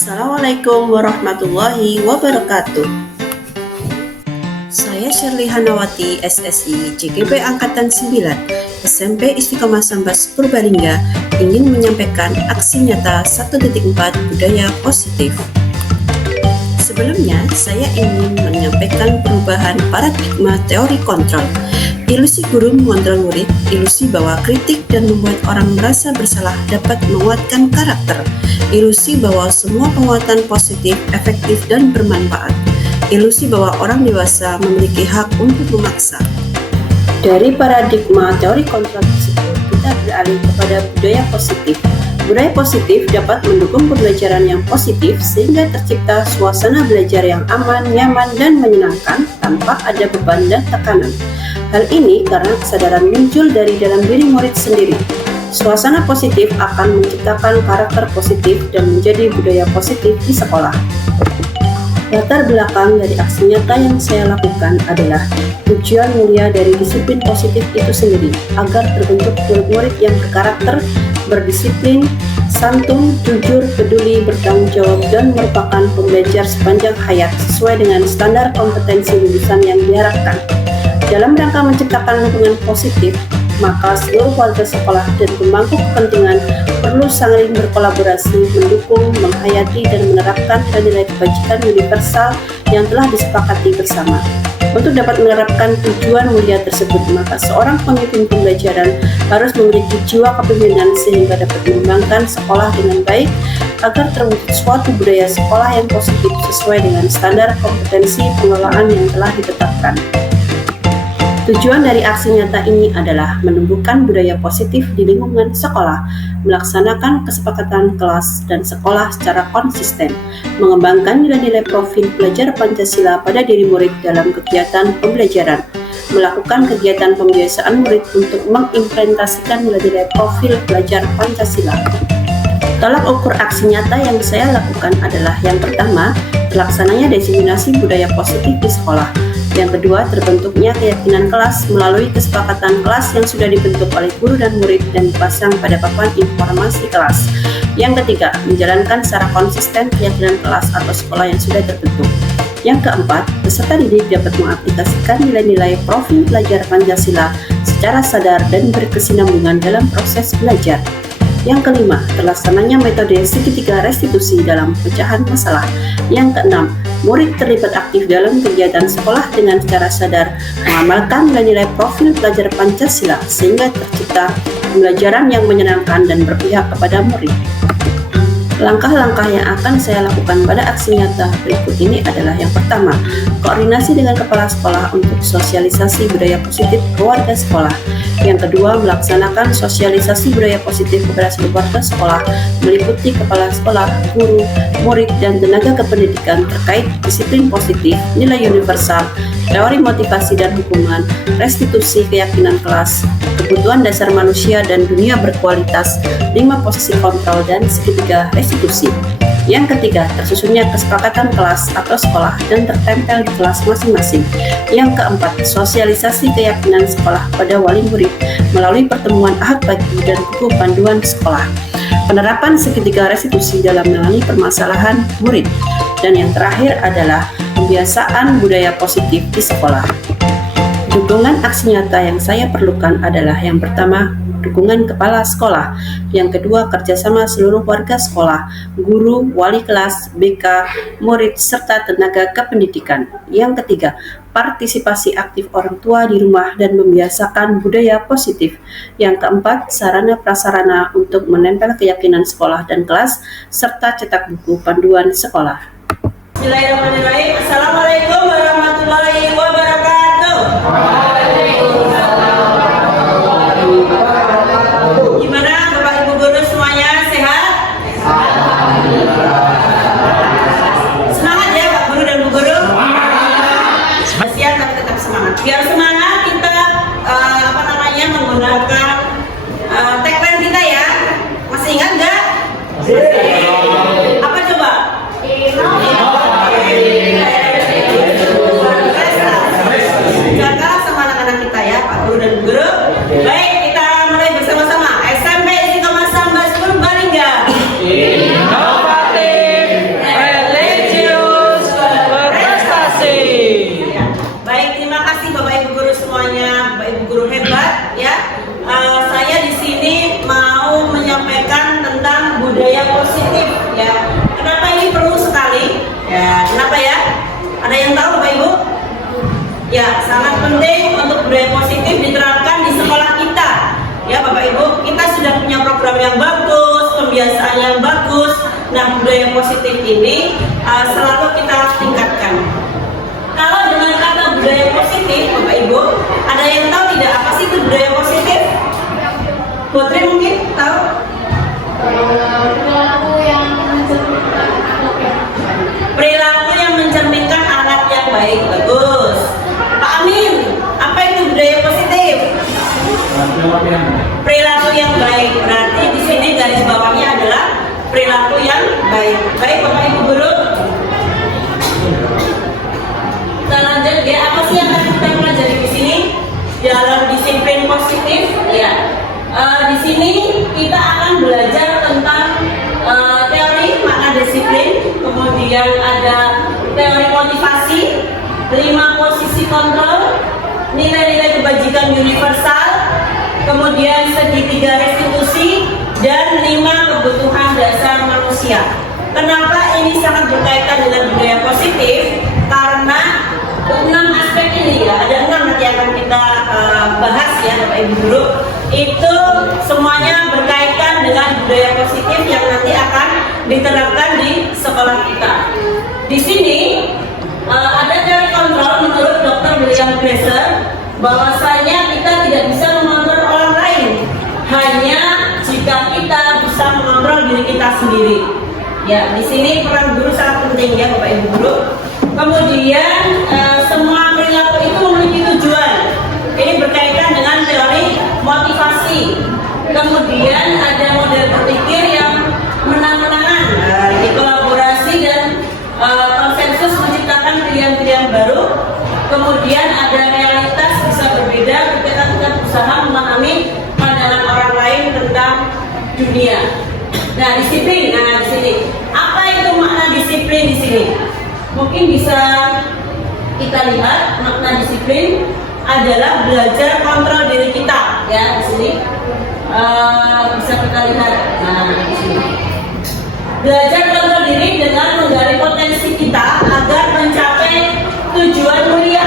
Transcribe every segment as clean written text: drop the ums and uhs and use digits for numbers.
Assalamualaikum warahmatullahi wabarakatuh. Saya Shirley Hanawati, SSI, JGP Angkatan 9, SMP Istiqomah Sambas Purbalingga, ingin menyampaikan aksi nyata 1.4 budaya positif. Sebelumnya, saya ingin menyampaikan perubahan paradigma teori kontrol. Ilusi guru mengontrol murid, ilusi bahwa kritik dan membuat orang merasa bersalah dapat menguatkan karakter, ilusi bahwa semua penguatan positif, efektif, dan bermanfaat, ilusi bahwa orang dewasa memiliki hak untuk memaksa. Dari paradigma teori kontrol tersebut, kita beralih kepada budaya positif. Budaya positif dapat mendukung pembelajaran yang positif sehingga tercipta suasana belajar yang aman, nyaman, dan menyenangkan tanpa ada beban dan tekanan. Hal ini karena kesadaran muncul dari dalam diri murid sendiri. Suasana positif akan menciptakan karakter positif dan menjadi budaya positif di sekolah. Latar belakang dari aksi nyata yang saya lakukan adalah tujuan mulia dari disiplin positif itu sendiri, agar terbentuk murid-murid yang berkarakter, berdisiplin, santun, jujur, peduli, bertanggung jawab, dan merupakan pembelajar sepanjang hayat sesuai dengan standar kompetensi lulusan yang diharapkan. Dalam rangka menciptakan lingkungan positif, maka seluruh warga sekolah dan pemangku kepentingan perlu saling berkolaborasi, mendukung, menghayati, dan menerapkan nilai kebajikan universal yang telah disepakati bersama. Untuk dapat menerapkan tujuan mulia tersebut, maka seorang pemimpin pembelajaran harus memiliki jiwa kepemimpinan sehingga dapat mengembangkan sekolah dengan baik agar terwujud suatu budaya sekolah yang positif sesuai dengan standar kompetensi pengelolaan yang telah ditetapkan. Tujuan dari aksi nyata ini adalah menumbuhkan budaya positif di lingkungan sekolah, melaksanakan kesepakatan kelas dan sekolah secara konsisten, mengembangkan nilai-nilai profil pelajar Pancasila pada diri murid dalam kegiatan pembelajaran, melakukan kegiatan pembiasaan murid untuk mengimplementasikan nilai-nilai profil pelajar Pancasila. Tolak ukur aksi nyata yang saya lakukan adalah yang pertama, terlaksananya diseminasi budaya positif di sekolah. Yang kedua, terbentuknya keyakinan kelas melalui kesepakatan kelas yang sudah dibentuk oleh guru dan murid dan dipasang pada papan informasi kelas. Yang ketiga, menjalankan secara konsisten keyakinan kelas atau sekolah yang sudah terbentuk. Yang keempat, peserta didik dapat mengaplikasikan nilai-nilai profil pelajar Pancasila secara sadar dan berkesinambungan dalam proses belajar. Yang kelima, terlaksananya metode segitiga restitusi dalam pecahan masalah. Yang keenam, murid terlibat aktif dalam kegiatan sekolah dengan secara sadar mengamalkan nilai-nilai profil pelajar Pancasila sehingga tercipta pembelajaran yang menyenangkan dan berpihak kepada murid. Langkah-langkah yang akan saya lakukan pada aksi nyata berikut ini adalah yang pertama, koordinasi dengan kepala sekolah untuk sosialisasi budaya positif ke warga sekolah. Yang kedua, melaksanakan sosialisasi budaya positif kepada seluruh warga sekolah, meliputi kepala sekolah, guru, murid, dan tenaga kependidikan terkait disiplin positif, nilai universal, teori motivasi dan hukuman, restitusi keyakinan kelas, kebutuhan dasar manusia dan dunia berkualitas, 5 posisi kontrol, dan segitiga restitusi. Yang ketiga, tersusunnya kesepakatan kelas atau sekolah dan tertempel di kelas masing-masing. Yang keempat, sosialisasi keyakinan sekolah pada wali murid melalui pertemuan Ahad pagi dan buku panduan sekolah. Penerapan segitiga restitusi dalam menangani permasalahan murid. Dan yang terakhir adalah pembiasaan budaya positif di sekolah. Dukungan aksi nyata yang saya perlukan adalah yang pertama, dukungan kepala sekolah. Yang kedua, kerjasama seluruh warga sekolah, guru, wali kelas, BK, murid, serta tenaga kependidikan. Yang ketiga, partisipasi aktif orang tua di rumah dan membiasakan budaya positif. Yang keempat, sarana prasarana untuk menempel keyakinan sekolah dan kelas, serta cetak buku panduan sekolah. Bismillahirrahmanirrahim. Assalamualaikum warahmatullahi wabarakatuh. Gimana Bapak Ibu guru semuanya sehat? Semangat ya Pak Guru dan Bu Guru. Siap tapi tetap semangat. Biar semangat kita menggunakan tagline kita ya. Masih ingat nggak? Apa coba? kebiasaan yang bagus. Nah, budaya positif ini selalu kita tingkatkan. Kalau dengan kata budaya positif, Bapak Ibu, ada yang tahu tidak apa sih itu budaya positif? Putri mungkin tahu? Perilaku yang mencerminkan anak yang baik. Bagus. Pak Amin, apa itu budaya positif? Perilaku yang baik. Berarti di sini garis bawahnya adalah perilaku yang baik. Baik, Bapak Ibu guru. Kita lanjut ya. Apa sih yang akan kita pelajari di sini? Dalam disiplin positif, ya. Di sini kita akan belajar tentang teori makna disiplin, kemudian ada teori motivasi, 5 posisi kontrol, nilai-nilai kebajikan universal, kemudian segitiga restitusi, dan 5 kebutuhan dasar manusia. Kenapa ini sangat berkaitan dengan budaya positif? Karena 6 aspek ini ya, ada 6 nanti akan kita bahas ya Bapak Ibu guru. Itu semuanya berkaitan dengan budaya positif yang nanti akan diterapkan di sekolah kita. Di sini ada teori kontrol menurut Dr. William Glasser, bahwasanya kita tidak bisa mengontrol orang lain, hanya jika kita bisa mengontrol diri kita sendiri. Ya, di sini peran guru sangat penting ya Bapak Ibu guru. Kemudian semua perilaku itu memiliki tujuan. Ini berkaitan dengan teori motivasi. Kemudian ada model berpikir yang menang-menangan, kolaborasi dan konsensus menciptakan pilihan-pilihan baru. Kemudian ada realitas bisa berbeda ketika kita berusaha memahami pandangan orang lain tentang dunia. Nah, disiplin. Nah, di sini apa itu makna disiplin di sini? Mungkin bisa kita lihat makna disiplin adalah belajar kontrol diri kita ya di sini. Bisa kita lihat. Nah, di sini. Belajar kontrol diri dengan menggali potensi kita agar mencapai tujuan mulia.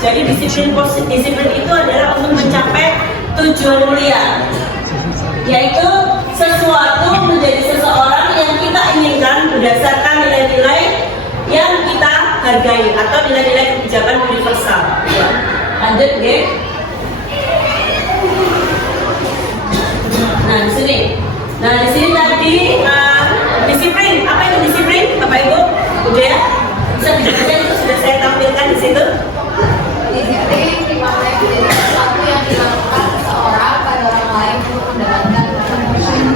Jadi disiplin itu adalah untuk mencapai tujuan mulia, yaitu sesuatu menjadi seseorang yang kita inginkan berdasarkan nilai-nilai yang kita hargai atau nilai-nilai kebijakan universal. Lanjut, deh. Nah, di sini. Nah, di sini tadi disiplin. Apa itu disiplin, Bapak Ibu? Udah ya? Bisa dibaca, itu sudah saya tampilkan di situ. Disiplin dimaknai menjadi sesuatu yang dilakukan seseorang pada orang lain untuk mendapatkan kepuasan.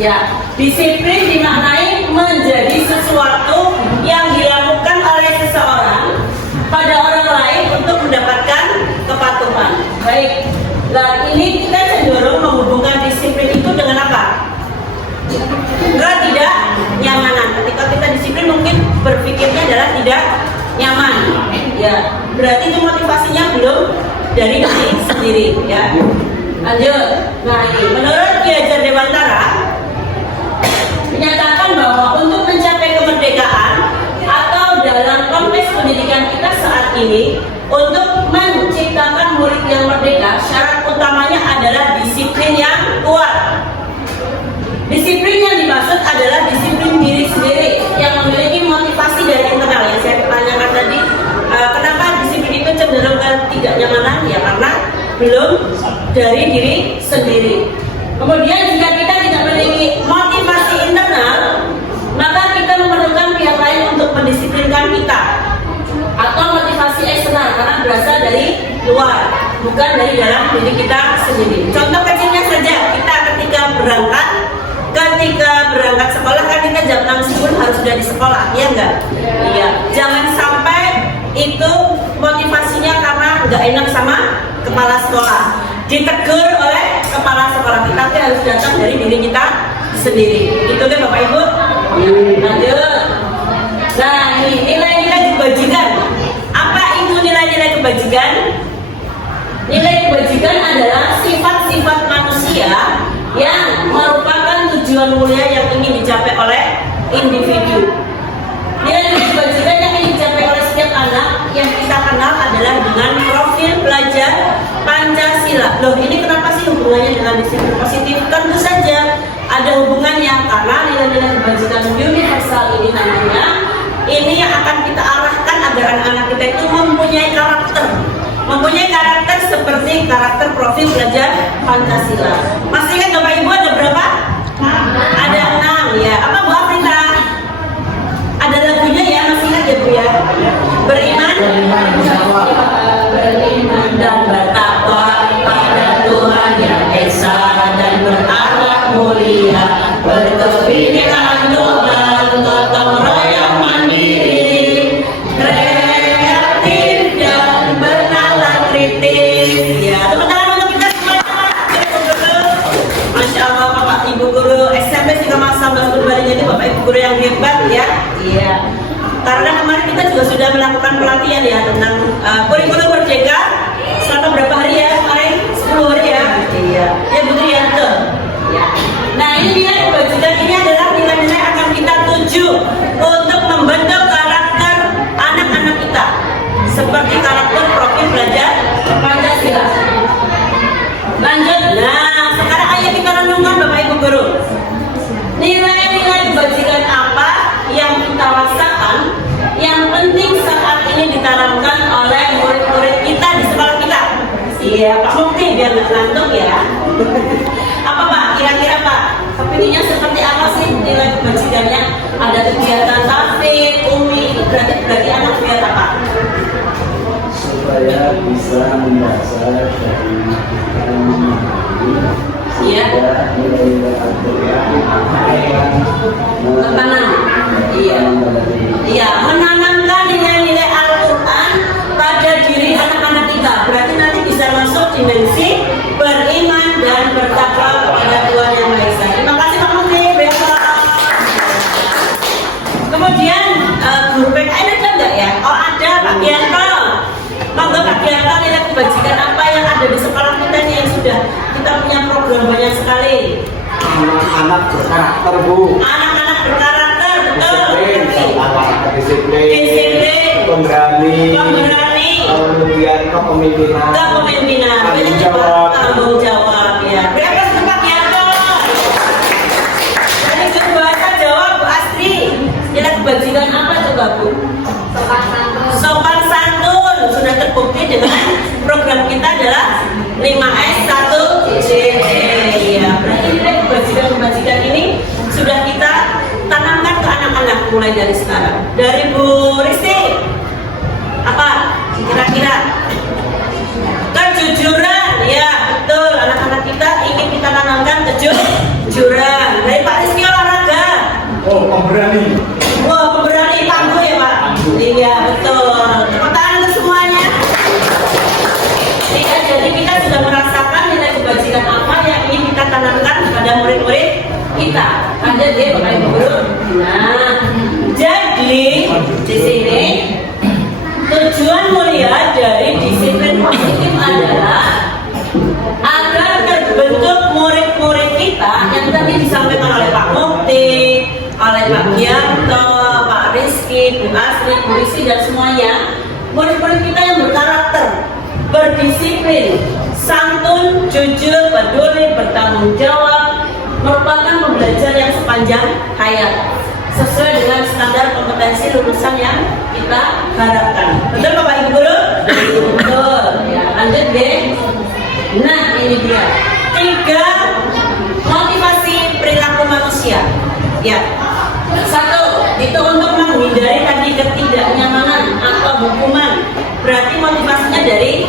Ya, disiplin dimaknai menjadi sesuatu yang dilakukan oleh seseorang pada orang lain untuk mendapatkan kepatuhan. Baik. Nah, ini kita cenderung menghubungkan disiplin itu dengan apa? Tidak nyamanan. Ketika kita disiplin mungkin berpikirnya adalah tidak nyaman. Ya, berarti itu motivasinya belum dari diri sendiri. Ya. Lanjut. Nah, ini menurut Ki Hajar Dewantara menyatakan bahwa untuk mencapai kemerdekaan atau dalam konteks pendidikan kita saat ini, untuk menciptakan murid yang merdeka, syarat utamanya adalah disiplin yang kuat. Disiplin yang dimaksud adalah disiplin diri sendiri yang memiliki motivasi dari internal. Yang saya tanyakan tadi, kenapa disiplin itu cenderung ke tidak nyamanan? Ya karena belum dari diri sendiri. Kemudian jika kita tidak memiliki motivasi internal, maka kita memerlukan pihak lain untuk mendisiplinkan kita, atau motivasi eksternal karena berasal dari luar, bukan dari dalam diri kita sendiri. Contoh kecilnya saja, kita ketika berangkat sekolah kan kita jam 6 subuh harus sudah di sekolah, ya enggak? Iya. Jangan sampai itu motivasinya karena nggak enak sama kepala sekolah, ditegur oleh kepala sekolah. Kita harus datang dari diri kita sendiri. Itu kan Bapak Ibu. Lanjut. Nah, ini nilai-nilai kebajikan. Apa itu nilai-nilai kebajikan? Nilai kebajikan adalah sifat-sifat manusia yang merupakan tujuan mulia yang ingin dicapai oleh individu. Nilai-nilai kebajikan yang ingin dicapai oleh setiap anak yang kita kenal adalah dengan profil belajar Pancasila. Loh, ini kenapa sih hubungannya dengan disiplin positif? Tentu saja ada hubungannya karena nilai-nilai kebajikan universal ini nantinya ini yang akan kita arahkan agar anak-anak kita itu mempunyai karakter seperti karakter profil belajar Pancasila. Masih ingat Bapak Ibu ada berapa? Ada 6 ya. Apa Bu Afrika? Ada lagunya ya, masih ingat ya Bu ya? Beriman dan bertakwa pada Tuhan yang esa dan berakhlak mulia, berkepikiran global, gotong royong mandiri, kreatif dan bernalar kritis. Ya, tepuk tangan untuk kita semuanya. Masya Allah, Bapak Ibu guru SMP Istiqomah Sambas Purbalingga itu Bapak Ibu guru yang hebat ya. Iya. Karena kemarin kita juga sudah melakukan pelatihan ya tentang kurikulum merdeka selama berapa hari ya kemarin? 10 hari ya. Iya. Ya betul ya betul. Ya. Nah ini nilai kebajikan ini adalah nilai-nilai yang akan kita tuju untuk membentuk karakter anak-anak kita seperti karakter profil belajar Pancasila. Lanjut. Nah sekarang ayo kita renungkan Bapak Ibu guru. Nilai-nilai kebajikan apa yang kita rasakan yang penting saat ini ditanamkan oleh murid-murid kita di sekolah kita? Iya Pak Mukti biar nggak ngantuk ya. Apa Pak? Kira-kira Pak? Kepinginnya seperti apa sih nilai kebajikannya? Ada kegiatan tafsir, umi, berarti anak biar apa? Supaya bisa mendasar dari Iya. Menanam. Iya. Iya, menanamkan nilai-nilai Al-Quran pada diri anak-anak kita. Berarti nanti bisa masuk dimensi beriman dan bertakwa kepada Tuhan Yang Maha Esa. Terima kasih Pak Menteri. Kemudian guru PKN ada nggak ya? Oh ada Pak Gianto. Monggo Pak Gianto, nilai kebajikan apa yang ada di sekolah kita nih yang sudah kita punya program banyak sekali. Anak-anak berkarakter Bu. Anak-anak berkarakter, betul. Disiplin, pemberani, kemudian kepemimpinan, tanggung jawab ya. Berapa tempat ya Dari bahasa Jawa Bu Astri, nilai kebajikan apa coba Bu? Sopan santun sudah terbukti dengan program kita adalah 5S 1 ya. Berarti nilai kebajikan ini sudah kita tanamkan ke anak-anak mulai dari sekarang. Dari Bu Risti, apa kira-kira? Kejujuran, ya betul. Anak-anak kita ingin kita tanamkan kejujuran. Dari Pak Rizky olahraga. Oh, pemberani. Wah, pemberani tangguh ya Pak. Iya betul. Tepuk tangan untuk semuanya. Iya, jadi kita sudah merasakan nilai kebajikan apa yang ingin kita tanamkan kepada murid-murid kita. Ada dia Bapak Ibu guru. Nah, jadi di sini tujuan mulia dari disiplin positif adalah agar terbentuk murid-murid kita yang tadi disampaikan oleh Pak Mukti, oleh Pak Gianto, Pak Rizky, Bu Asri, Bu Risi dan semuanya, murid-murid kita yang berkarakter, berdisiplin, santun, jujur, peduli, bertanggung jawab, merupakan pembelajar yang sepanjang hayat sesuai dengan standar kompetensi lulusan yang kita harapkan. Betul Bapak Ibu guru? Betul. Ya, lanjut deh. Nah ini dia 3 motivasi perilaku manusia. Ya. 1, itu untuk menghindari tadi ketidaknyamanan atau hukuman. Berarti motivasinya dari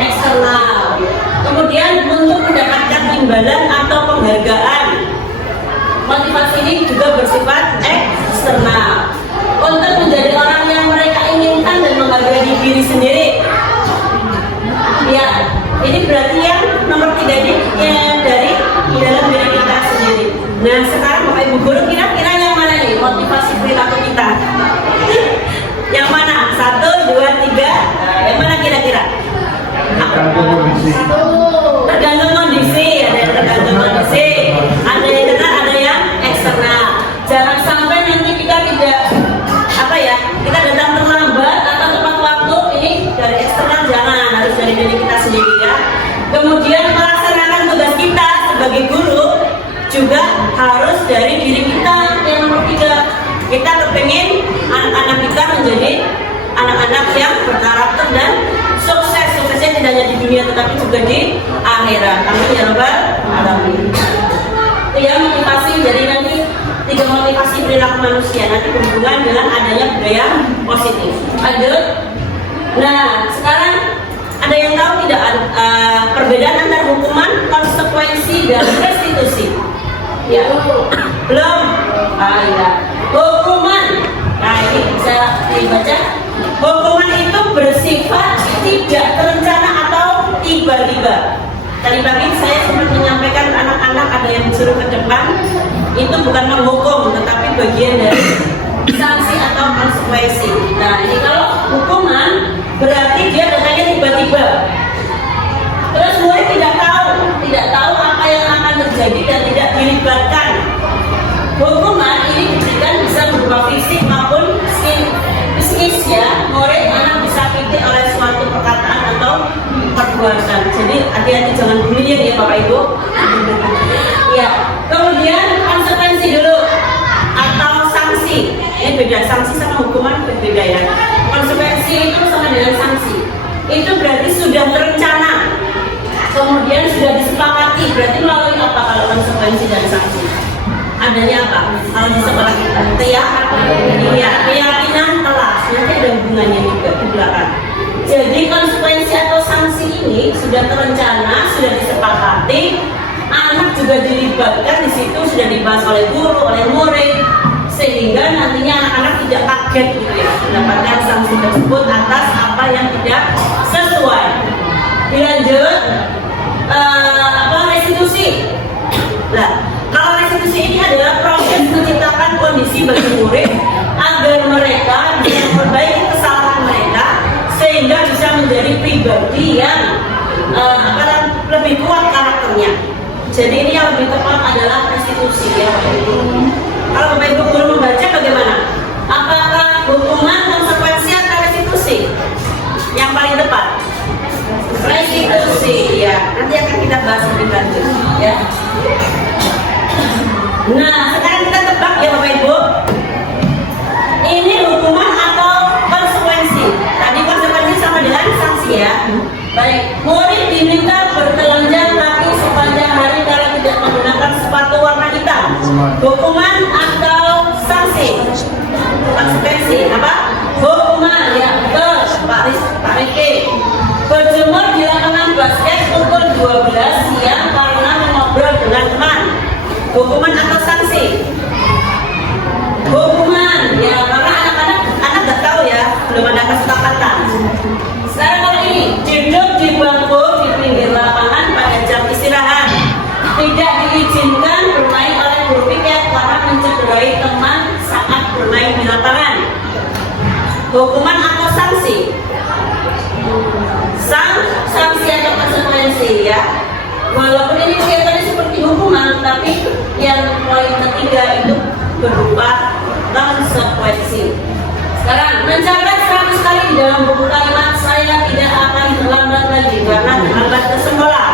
eksternal. Kemudian untuk mendapatkan imbalan atau penghargaan. Motivasi ini juga bersifat eksternal. Untuk menjadi orang yang mereka inginkan dan menghargai diri sendiri. Ya, ini berarti yang nomor 3 ini yang dari dalam diri kita sendiri. Nah, sekarang Bapak Ibu guru kira-kira yang mana nih motivasi perilaku kita? Yang mana? 1, 2, 3. Yang mana kira-kira? Tergantung kondisi. Ada yang tergantung kondisi. Ada yang internal, ada yang eksternal. dari diri kita. Yang nomor 3, kita kepengen anak-anak kita menjadi anak-anak yang berkarakter dan sukses. Suksesnya tidak hanya di dunia tetapi juga di akhirat. Amin ya rabbal alamin. Itu ya motivasi. Jadi nanti 3 motivasi perilaku manusia nanti berhubungan dengan adanya budaya positif. Lanjut. Nah, sekarang ada yang tahu tidak perbedaan antara hukuman, konsekuensi, dan restitusi? Ya, belum. Ya. Hukuman. Nah, ini bisa dibaca. Hukuman itu bersifat tidak terencana atau tiba-tiba. Tadi pagi saya sempat menyampaikan anak-anak ada yang disuruh ke depan, itu bukan menghukum, tetapi bagian dari sanksi atau konsekuensi. Nah, ini kalau hukuman berarti dia datangnya tiba-tiba. Terus murid tidak tahu apa yang akan terjadi dan tidak dilibatkan. Hukuman ini diberikan bisa berupa fisik maupun psikis ya. Murid anak disakiti oleh suatu perkataan atau perbuatan. Jadi hati-hati jangan bullying ya Bapak Ibu. Ya. Kemudian konsekuensi dulu atau sanksi. Ini beda, sanksi sama hukuman berbeda ya. Konsekuensi itu sama dengan sanksi. Itu berarti sudah terencana. Kemudian sudah disepakati. Berarti melalui apa kalau konsekuensi dan sanksi? Adanya apa? Kalau di sekolah kita, keyakinan kelas. Nanti ada hubungannya juga di belakang. Jadi konsekuensi atau sanksi ini sudah terencana, sudah disepakati. Anak juga dilibatkan di situ, sudah dibahas oleh guru, oleh murid, sehingga nantinya anak-anak tidak kaget gitu ya, mendapatkan sanksi tersebut atas apa yang tidak sesuai. Dilanjut, restitusi. Nah, kalau restitusi ini adalah proses menciptakan kondisi bagi murid agar mereka bisa memperbaiki kesalahan mereka sehingga bisa menjadi pribadi yang lebih kuat karakternya. Jadi ini yang lebih tepat adalah restitusi ya Bapak Ibu. Kalau Bapak Ibu guru membaca bagaimana? Apakah hukuman, konsekuensi atau restitusi? Yang paling tepat? Restitusi ya. Nanti akan kita bahas lebih lanjut ya. Nah, sekarang kita tebak ya Bapak Ibu. Ini hukuman atau konsekuensi? Tadi konsekuensi sama dengan sanksi ya. Baik, murid diminta bertelanjang kaki sepanjang hari kalau tidak menggunakan sepatu warna hitam. Hukuman atau sanksi? Konsekuensi apa? Hukuman ya, betul. Pak Riki. Berjemur di lapangan basket pukul 12 siang karena mengobrol dengan teman. Hukuman atau sanksi? Hukuman ya, karena anak-anak nggak tahu ya, belum ada kesepakatan. Sekarang kalau ini duduk di bangku di pinggir lapangan pada jam istirahat, tidak diizinkan bermain oleh guru piket karena mencederai teman saat bermain di lapangan. Hukuman atau sanksi? Sanksi atau konsekuensi ya. Walaupun ini kelihatannya seperti hukuman, tapi yang poin ketiga itu berupa konsekuensi. Sekarang mencatat 100 kali di dalam buku kalimat saya tidak akan terlambat lagi karena terlambat ke sekolah.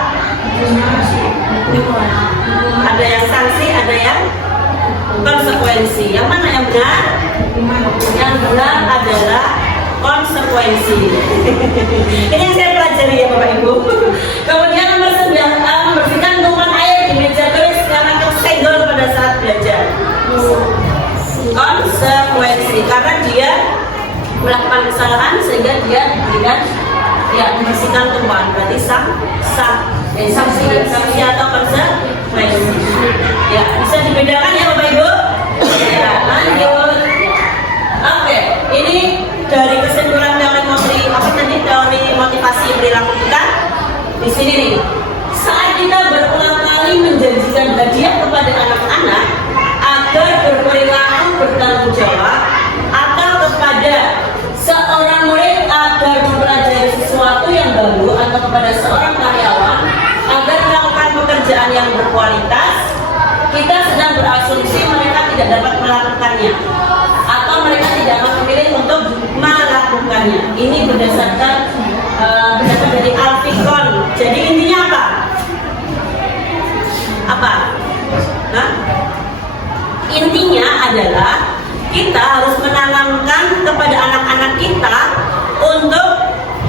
Ada yang sanksi, ada yang konsekuensi. Yang mana yang benar? Yang benar adalah konsekuensi. Ini yang saya pelajari ya Bapak Ibu. Kemudian nomor 9, membersihkan tumpukan air di meja tulis karena tersenggol pada saat belajar. Konsekuensi karena dia melakukan kesalahan sehingga dia diberikan ya membersihkan tumpukan. Berarti sanksi atau konsekuensi. Ya, bisa dibedakan ya Bapak Ibu. Ya, lanjut. Oke, ini dari kesimpulan teori motivasi perilaku kita di sini nih. Saat kita berulang kali menjanjikan hadiah kepada anak-anak agar berperilaku bertanggung jawab, atau kepada seorang murid agar mempelajari sesuatu yang baru, atau kepada seorang karyawan agar melakukan pekerjaan yang berkualitas, kita sedang berasumsi mereka tidak dapat melakukannya atau mereka tidak akan memilih untuk melakukannya. Ini berdasarkan dari Alfikon. Jadi intinya apa? Apa? Hah? adalah kita harus menanamkan kepada anak-anak kita untuk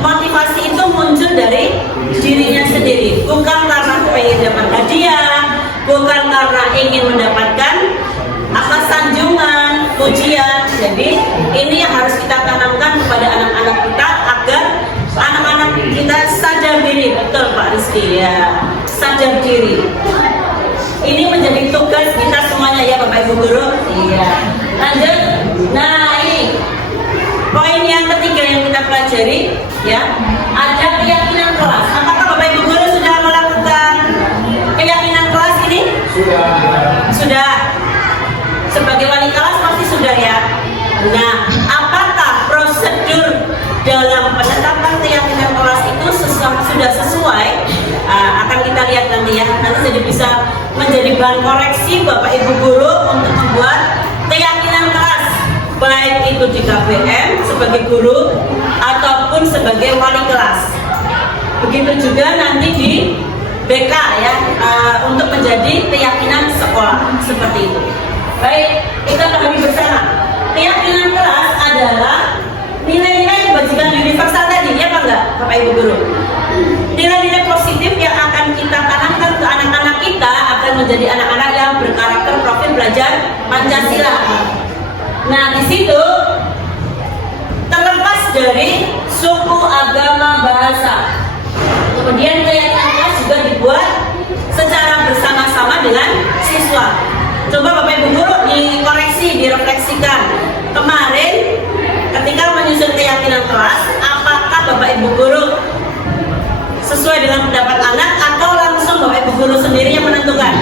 motivasi itu muncul dari dirinya sendiri, bukan karena pengen dapat hadiah, bukan karena ingin mendapatkan sanjungan, pujian. Jadi ini yang harus kita tanamkan kepada anak-anak kita agar anak-anak kita sadar diri. Betul Pak Rizky ya, sadar diri. Ini menjadi tugas kita semuanya ya Bapak Ibu Guru. Iya. Lanjut. Nah ini poin yang ketiga yang kita pelajari ya, ada keyakinan kelas. Apakah Bapak Ibu Guru sudah melakukan keyakinan kelas ini? Sudah. Sebagai wali kelas pasti sudah ya. Nah, apakah prosedur dalam penetapan keyakinan kelas itu sudah sesuai? Akan kita lihat nanti ya. Nanti jadi bisa menjadi bahan koreksi Bapak Ibu Guru untuk membuat keyakinan kelas, baik itu di KBM sebagai guru ataupun sebagai wali kelas. Begitu juga nanti di BK ya, untuk menjadi keyakinan sekolah seperti itu. Baik, kita pahami bersama. Keyakinan kelas adalah nilai-nilai kebajikan universal tadi, ya Pak enggak, Bapak Ibu Guru? Nilai-nilai positif yang akan kita tanamkan ke anak-anak kita akan menjadi anak-anak yang berkarakter profil belajar Pancasila. Nah, di situ terlepas dari suku, agama, bahasa. Kemudian keyakinan kelas juga dibuat secara bersama-sama dengan siswa. Coba Bapak Ibu Guru dikoreksi, direfleksikan. Kemarin ketika menyusun keyakinan kelas, apakah Bapak Ibu Guru sesuai dengan pendapat anak atau langsung Bapak Ibu Guru sendiri yang menentukan?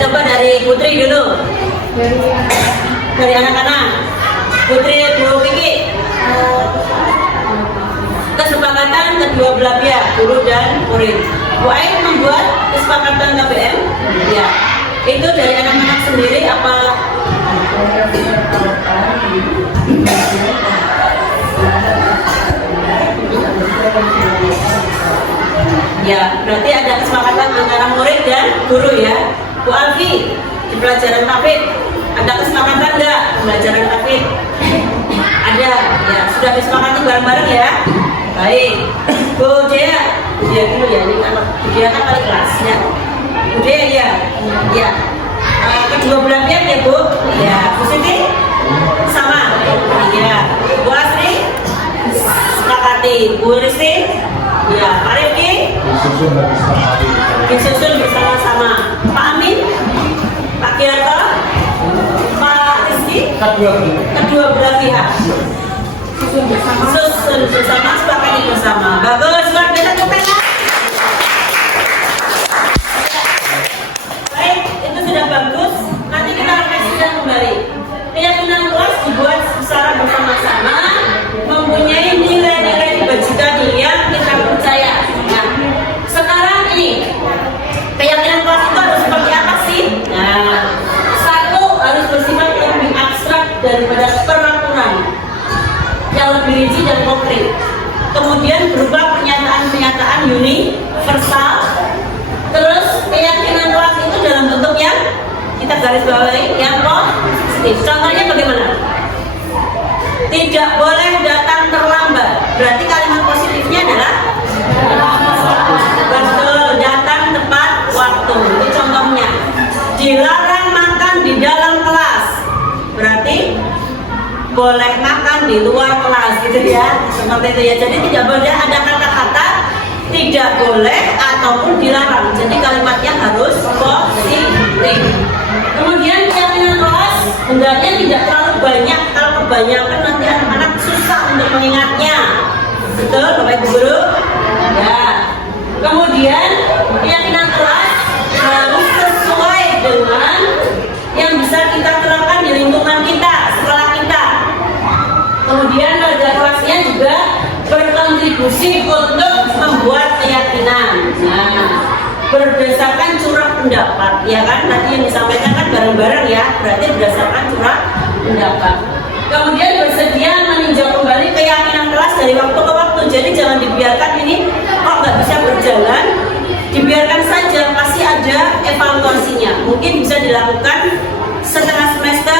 Coba dari Putri dulu. Dari anak-anak. Putri, Bu Vicky. Kesepakatan kedua belah pihak, guru dan murid. Bu Ain membuat kesepakatan KBM. Ya. Itu dari anak-anak sendiri apa? Ya, berarti ada kesepakatan antara murid dan guru ya. Bu Alfi, di pelajaran tafsir ada kesepakatan enggak pelajaran tafsir? Ada, ya sudah disepakati bareng-bareng ya. Baik, Bu Dea, dia dulu ya, ini anak Bu Dea kan paling kelas ya. Bu Dea ya, ya. Kedua belah pihak ya Bu, ya. Bu Siti sama, ya. Bu Asri sepakati, Bu Risti, ya. Pak Rifki disusun bersama-sama. Pak Amin, Pak Kiarto, Pak Rizky, kedua belah pihak susun bersama, sepakati bersama. Bagus, luar biasa, tepuk tangan. Baik, itu sudah bagus. Nanti kita refleksikan kembali. Keyakinan kelas dibuat secara bersama-sama, mempunyai nilai-nilai kebajikan yang kita percaya. Nah, sekarang ini keyakinan kelas itu harus seperti apa sih? Nah, satu harus bersifat lebih abstrak daripada peraturan, yang lebih rinci dan konkret. Kemudian berupa pernyataan-pernyataan universal. Terus keyakinan kelas itu dalam bentuk yang kita garis bawahi yang positif. Contohnya bagaimana? Tidak boleh datang terlambat. Berarti kalimat positifnya adalah betul, datang tepat waktu. Itu contohnya. Dilarang makan di dalam kelas. Berarti boleh makan di luar kelas gitu ya. Seperti itu ya. Jadi tidak boleh ada kata-kata tidak boleh ataupun dilarang. Jadi kalimatnya harus positif. Kemudian keyakinan kelas hendaknya tidak terlalu banyak. Kalau kebanyakan nanti anak-anak susah untuk mengingatnya. Betul Bapak Ibu Guru? Ya. Kemudian keyakinan kelas harus sesuai dengan yang bisa kita terapkan di lingkungan kita, sekolah kita. Kemudian warga kelasnya juga berkontribusi untuk membuat keyakinan. Nah, berdasarkan curah pendapat, ya kan? Tadi yang disampaikan kan bareng-bareng ya, berarti berdasarkan curah pendapat. Kemudian bersedia meninjau kembali keyakinan kelas dari waktu ke waktu. Jadi jangan dibiarkan ini kok nggak bisa berjalan, dibiarkan saja, pasti ada evaluasinya. Mungkin bisa dilakukan setengah semester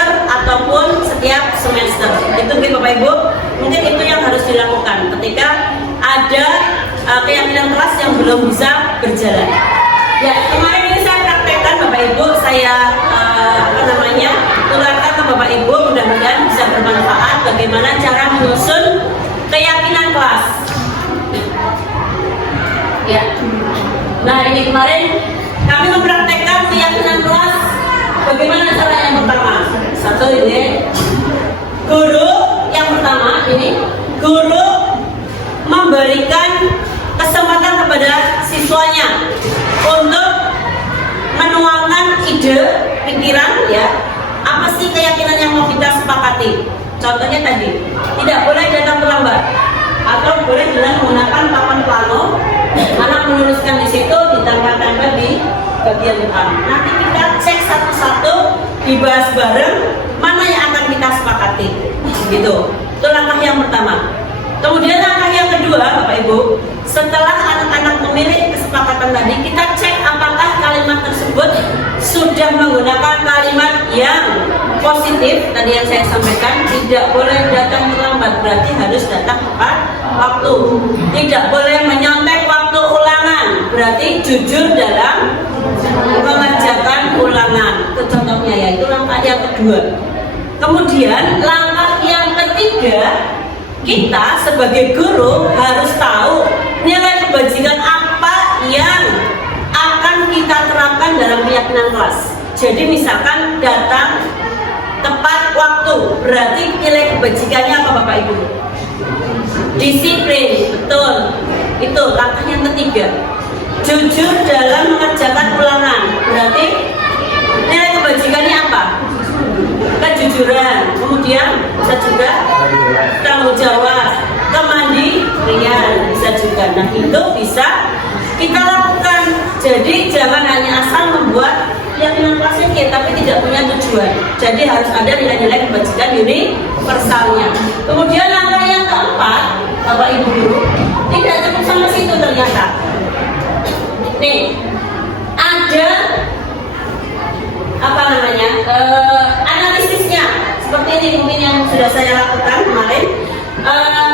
keyakinan kelas yang belum bisa berjalan. Ya, kemarin ini saya praktekkan Bapak Ibu, saya tularkan ke Bapak Ibu, mudah-mudahan bisa bermanfaat bagaimana cara menyusun keyakinan kelas. Ya. Nah, ini kemarin kami mempraktekkan keyakinan kelas. Bagaimana cara yang pertama? Satu ini guru yang pertama ini guru memberikan kesempatan kepada siswanya untuk menuangkan ide, pikiran ya. Apa sih keyakinan yang mau kita sepakati? Contohnya tadi, tidak boleh datang terlambat atau boleh dengan menggunakan papan plano. Anak menuliskan di situ, ditambah-tambah di bagian depan. Nanti kita cek satu-satu, dibahas bareng mana yang akan kita sepakati. Gitu. Itu langkah yang pertama. Kemudian langkah yang kedua, Bapak Ibu, setelah anak-anak memilih kesepakatan tadi, kita cek apakah kalimat tersebut sudah menggunakan kalimat yang positif. Tadi yang saya sampaikan, tidak boleh datang terlambat, berarti harus datang tepat waktu. Tidak boleh menyontek waktu ulangan, berarti jujur dalam mengerjakan ulangan. Itu contohnya ya, itu langkah yang kedua. Kemudian langkah yang ketiga, kita sebagai guru harus tahu nilai kebajikan apa yang akan kita terapkan dalam keyakinan kelas. Jadi misalkan datang tepat waktu, berarti nilai kebajikannya apa Bapak Ibu? Disiplin, betul. Itu langkah yang ketiga. Jujur dalam mengerjakan ulangan, berarti nilai kebajikannya apa? Kejujuran, kemudian bisa juga tanggung jawab, kemandirian bisa juga. Nah itu bisa kita lakukan. Jadi jangan hanya asal membuat keyakinan kelasnya tapi tidak punya tujuan. Jadi harus ada nilai-nilai kebajikan universalnya. Kemudian langkah yang keempat, Bapak Ibu guru, tidak cukup sampai situ ternyata. Nih, ada analisisnya seperti ini mungkin yang sudah saya lakukan kemarin.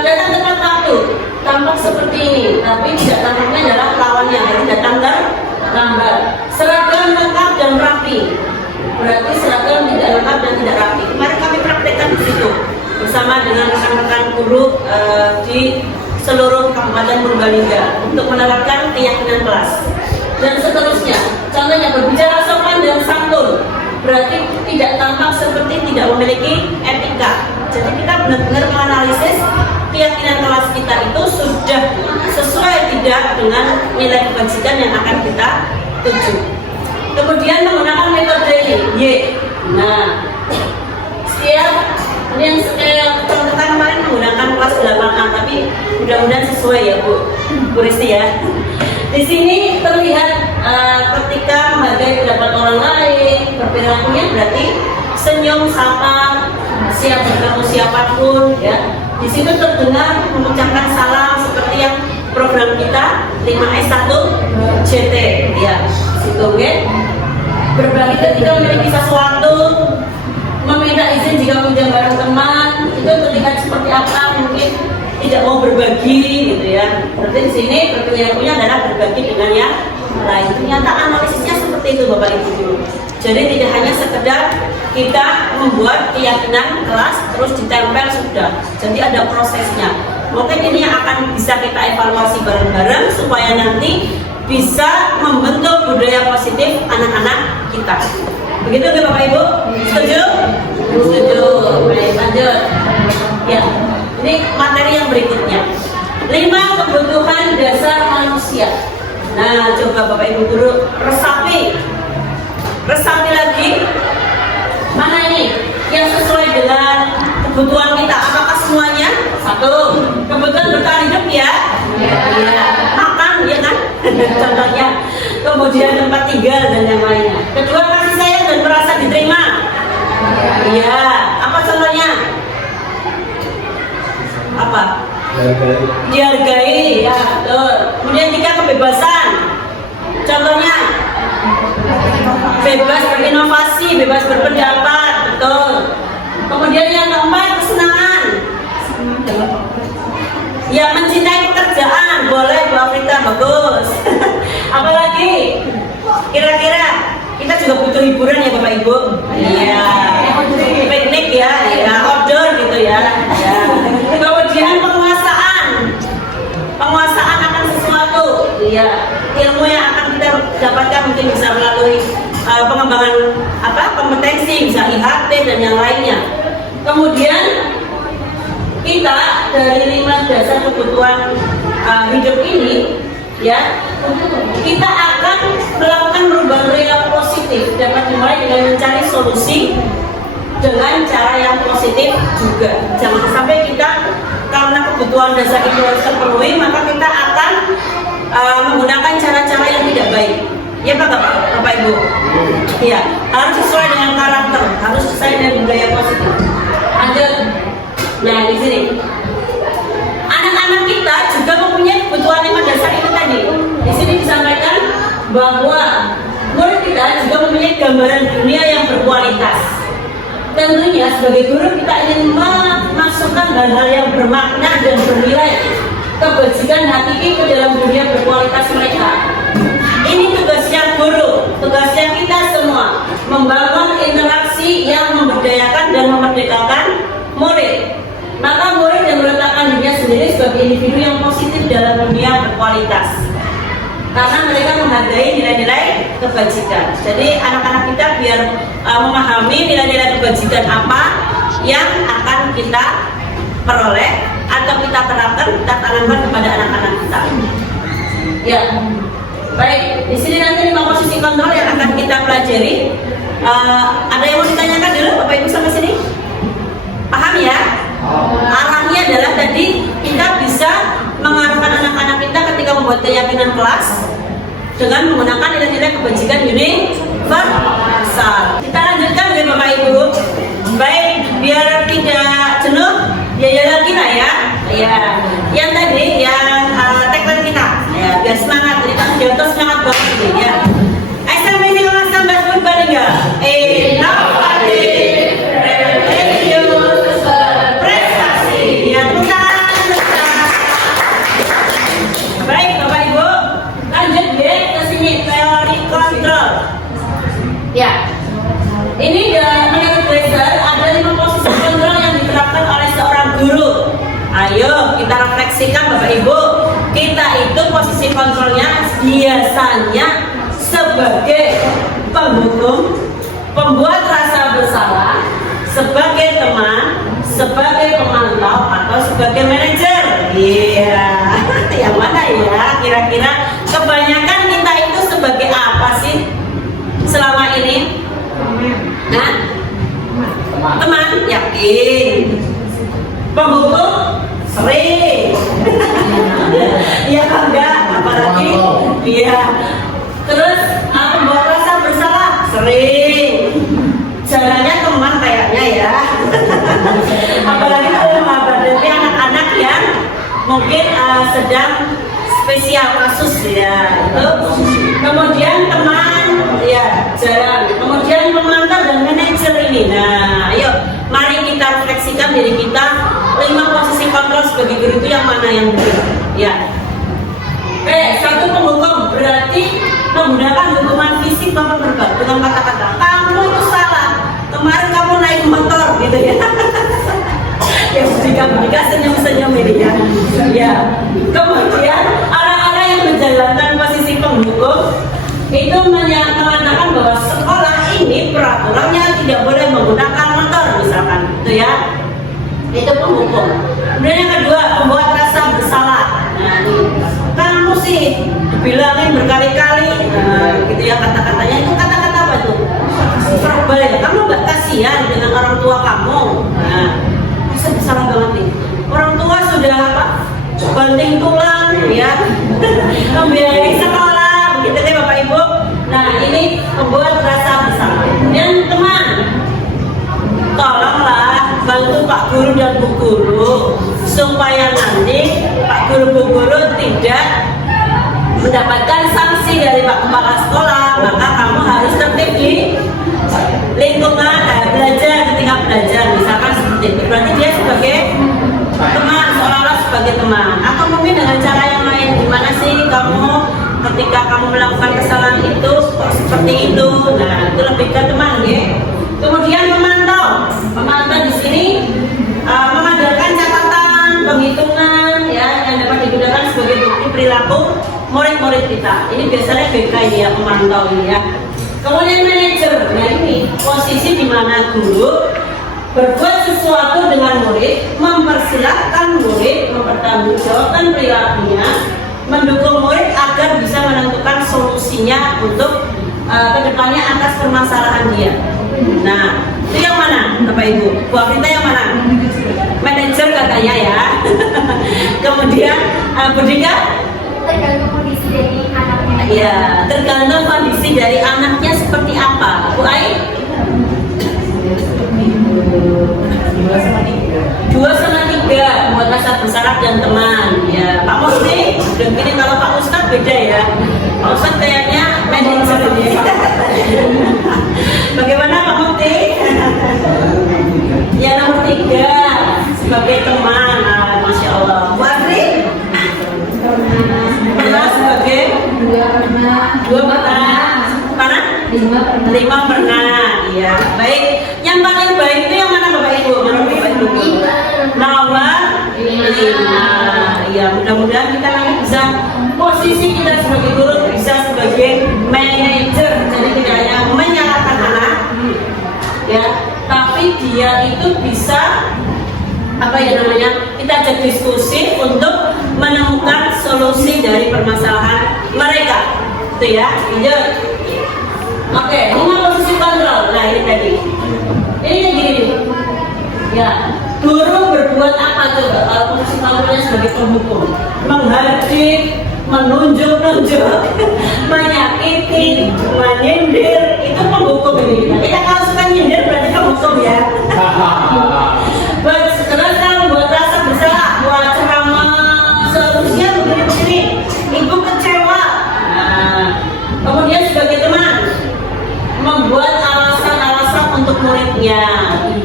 Datang tepat waktu tampak seperti ini, tapi tidak tampaknya adalah lawannya, jadi datang terlambat. Seragam lengkap dan rapi, berarti seragam tidak lengkap dan tidak rapi. Kemarin kami praktekkan di situ bersama dengan rekan-rekan guru di seluruh Kabupaten Purbalingga untuk menerapkan keyakinan kelas dan seterusnya. Contohnya berbicara sopan dan santun, berarti tidak tampak seperti tidak memiliki etika. Jadi kita benar-benar menganalisis keyakinan kelas kita itu sudah sesuai tidak dengan nilai kebajikan yang akan kita tuju. Kemudian menggunakan metode Y. Nah, setiap yang teman-teman kemarin menggunakan kelas 8A, tapi mudah-mudahan sesuai ya Bu Risti ya. Di sini terlihat ketika menghargai pendapat orang lain, berperilakunya berarti senyum, sapa, siap bertemu siapapun ya. Di situ terdengar mengucapkan salam seperti yang program kita 5S1 JT ya. Situ ya. Berbagi ketika memiliki sesuatu, meminta izin jika pinjam barang teman, itu terlihat seperti apa, mungkin tidak mau berbagi gitu ya. Berarti di sini berperilakunya adalah berbagi dengan yang lain. Ternyata analisisnya seperti itu Bapak Ibu guru. Jadi tidak hanya sekedar kita membuat keyakinan kelas terus ditempel sudah. Jadi ada prosesnya. Mungkin ini yang akan bisa kita evaluasi bareng-bareng supaya nanti bisa membentuk budaya positif anak-anak kita. Begitu ya Bapak Ibu? Setuju? Setuju. Baik, lanjut. Ya, ini materi yang berikutnya. 5 kebutuhan dasar manusia. Nah, coba Bapak Ibu guru resapi lagi. Mana ini yang sesuai dengan kebutuhan kita? Apakah semuanya? 1. Kebutuhan bertahan hidup ya? Iya. Makan, ya kan? Contohnya. Kemudian tempat tinggal dan yang lainnya. Kedua, kasih sayang dan merasa diterima. Iya. Apa contohnya? Apa? Dihargai. Ya, betul. Kemudian 3, kebebasan. Contohnya bebas berinovasi, bebas berpendapat, betul. Kemudian yang keempat, kesenangan. Ya, mencintai pekerjaan, boleh Bu Afrika bagus. Apalagi kira-kira kita juga butuh hiburan ya Bapak Ibu. Iya. Piknik ya, ya outdoor gitu ya. Ya. Kemudian penguasaan akan sesuatu. Iya. Ilmu yang akan kita dapatkan mungkin bisa melalui pengembangan kompetensi, bisa IHT dan yang lainnya. Kemudian kita dari 5 dasar kebutuhan hidup ini, ya, kita akan melakukan perubahan perilaku positif. Dapat dimulai dengan mencari solusi dengan cara yang positif juga. Jangan sampai kita karena kebutuhan dasar itu harus terpenuhi, maka kita akan menggunakan cara-cara yang tidak baik. Ya Bapak Ibu. Iya, harus sesuai dengan karakter, harus sesuai dengan budaya positif. Lanjut. Nah, di sini anak-anak kita juga mempunyai kebutuhan 5 dasar itu tadi. Di sini disampaikan bahwa murid kita juga mempunyai gambaran dunia yang berkualitas. Tentunya sebagai guru kita ingin memasukkan hal-hal yang bermakna dan bernilai, kebajikan hakiki ke dalam dunia berkualitas mereka. Ini tugasnya guru, tugasnya kita semua, membangun interaksi yang memberdayakan dan memerdekakan murid. Maka murid yang meletakkan dirinya sendiri sebagai individu yang positif dalam dunia berkualitas, karena mereka menghargai nilai-nilai kebajikan. Jadi anak-anak kita biar memahami nilai-nilai kebajikan apa yang akan kita peroleh atau kita terapkan, kita tanamkan kepada anak-anak kita. Ya, baik. Di sini nanti 5 posisi kontrol yang akan kita pelajari. Ada yang mau ditanyakan dulu, Bapak Ibu sampai sini? Paham ya? Arahnya adalah tadi kita bisa mengarahkan anak-anak kita ketika membuat keyakinan kelas dengan menggunakan nilai-nilai kebajikan universal. Kita lanjutkan ya Bapak Ibu. Baik, biar tidak jenuh, ya lagi lah ya. Ya, yang tadi yang tagline kita, ya biar semangat. Jadi kan jatuh semangat banget ini ya. SMP kelas 11 Purbalingga. Inovatif, religius, prestasi. Ya, baik Bapak Ibu, lanjut ya ke sini teori kontrol. Ya, ini menurut Glaser ada 5 posisi kontrol yang diterapkan oleh seorang guru. Ayo kita refleksikan Bapak Ibu, kita itu posisi kontrolnya biasanya sebagai penghukum, pembuat rasa bersalah, sebagai teman, sebagai pemantau, atau sebagai manajer. Iya, yang mana ya? Kira-kira kebanyakan kita itu sebagai apa sih selama ini? Nah, teman, yakin. Penghukum, sering. Iya kan enggak? Apalagi, iya. Terus membuat rasa bersalah, sering. Jalannya teman kayaknya ya. Apalagi kalau menghadapi anak-anak yang mungkin sedang spesial kasus ya. Itu. Kemudian teman, ya jarang. Kemudian pemantau dan manajer ini. Nah, ayo mari kita refleksikan diri kita. 5 posisi kontrol sebagai guru itu yang mana yang benar? Ya. Satu penghukum berarti menggunakan hukuman fisik maupun verbal dengan kata-kata kamu itu salah, kemarin kamu naik motor gitu ya. Ya jika senyum-senyum ini ya. Ya. Kemudian orang-orang yang menjalankan posisi penghukum itu mengatakan bahwa sekolah ini peraturannya tidak boleh menggunakan motor misalkan, itu ya. Itu penghukum. Kemudian yang kedua, membuat rasa bersalah. Nah, kamu sih dibilangin berkali-kali, gitu ya kata-katanya. Itu kata-kata apa tuh? Verbal ya. Kamu nggak kasihan dengan orang tua kamu. Nah, bisa bersalah banget nih. Orang tua sudah apa? Banting tulang, ya, membiayai sekolah, begitu deh Bapak Ibu. Nah, ini membuat rasa bersalah. Dan teman, tolonglah bantu Pak Guru dan Bu Guru supaya nanti Pak Guru Bu Guru tidak mendapatkan sanksi dari Pak Kepala Sekolah. Maka kamu harus tertib di lingkungan belajar, ketika belajar misalkan seperti itu. Berarti dia sebagai teman, seolah-olah sebagai teman. Atau mungkin dengan cara yang lain, gimana sih kamu ketika kamu melakukan kesalahan itu seperti itu. Nah, itu lebih ke teman ya. Kemudian memantau di sini mengadakan catatan, penghitungan ya yang dapat digunakan sebagai bukti perilaku murid-murid kita. Ini biasanya BK ini ya, pemantau ini ya. Kemudian manajer, nah ini posisi di mana guru berbuat sesuatu dengan murid, mempersilahkan murid mempertanggungjawabkan perilakunya, mendukung murid agar bisa menentukan solusinya untuk kedepannya atas permasalahan dia. Nah, itu yang mana, Bapak Ibu? Bu Afrita yang mana? Manajer katanya ya. Kemudian, Bu Dika? Tergantung kondisi dari anaknya. Ya, tergantung kondisi dari anaknya seperti apa. Bu Ai? 2/3 buat rasa bersalah dan teman. Ya, Pak Musli, dan gini kalau Pak Ustadz beda ya. Pak Ustadz kayaknya manajer ini. Bagaimana Pak Mukti? Ya nomor 3 sebagai teman. Nah, Masya Allah. Bu Adri? Pernah sebagai? 2 pernah. Mana? 5 pernah. Iya. Baik. Yang paling baik itu yang mana Bapak Ibu? Menurut Bapak Ibu? Nomor 5. Ya, mudah-mudahan kita nanti bisa posisi kita sebagai guru bisa sebagai manajer. Jadi tidak hanya menyalahkan anak, ya, tapi dia itu bisa apa ya namanya? Kita ajak diskusi untuk menemukan solusi dari permasalahan mereka. Itu ya. Lanjut. Oke, ini posisi kontrol. Nah, ini tadi. Ini yang gini. Ya, guru berbuat apa coba kalau posisi kontrolnya sebagai penghukum? Menghardik, menunjuk-nunjuk, menyakiti, menyindir, itu penghukum ini. Kita kalau suka nyindir berarti penghukum ya. Setelah sekarang buat rasa bersalah, buat ceramah seharusnya begini-begini, ibu kecewa. Nah, kemudian sebagai teman membuat alasan-alasan untuk muridnya.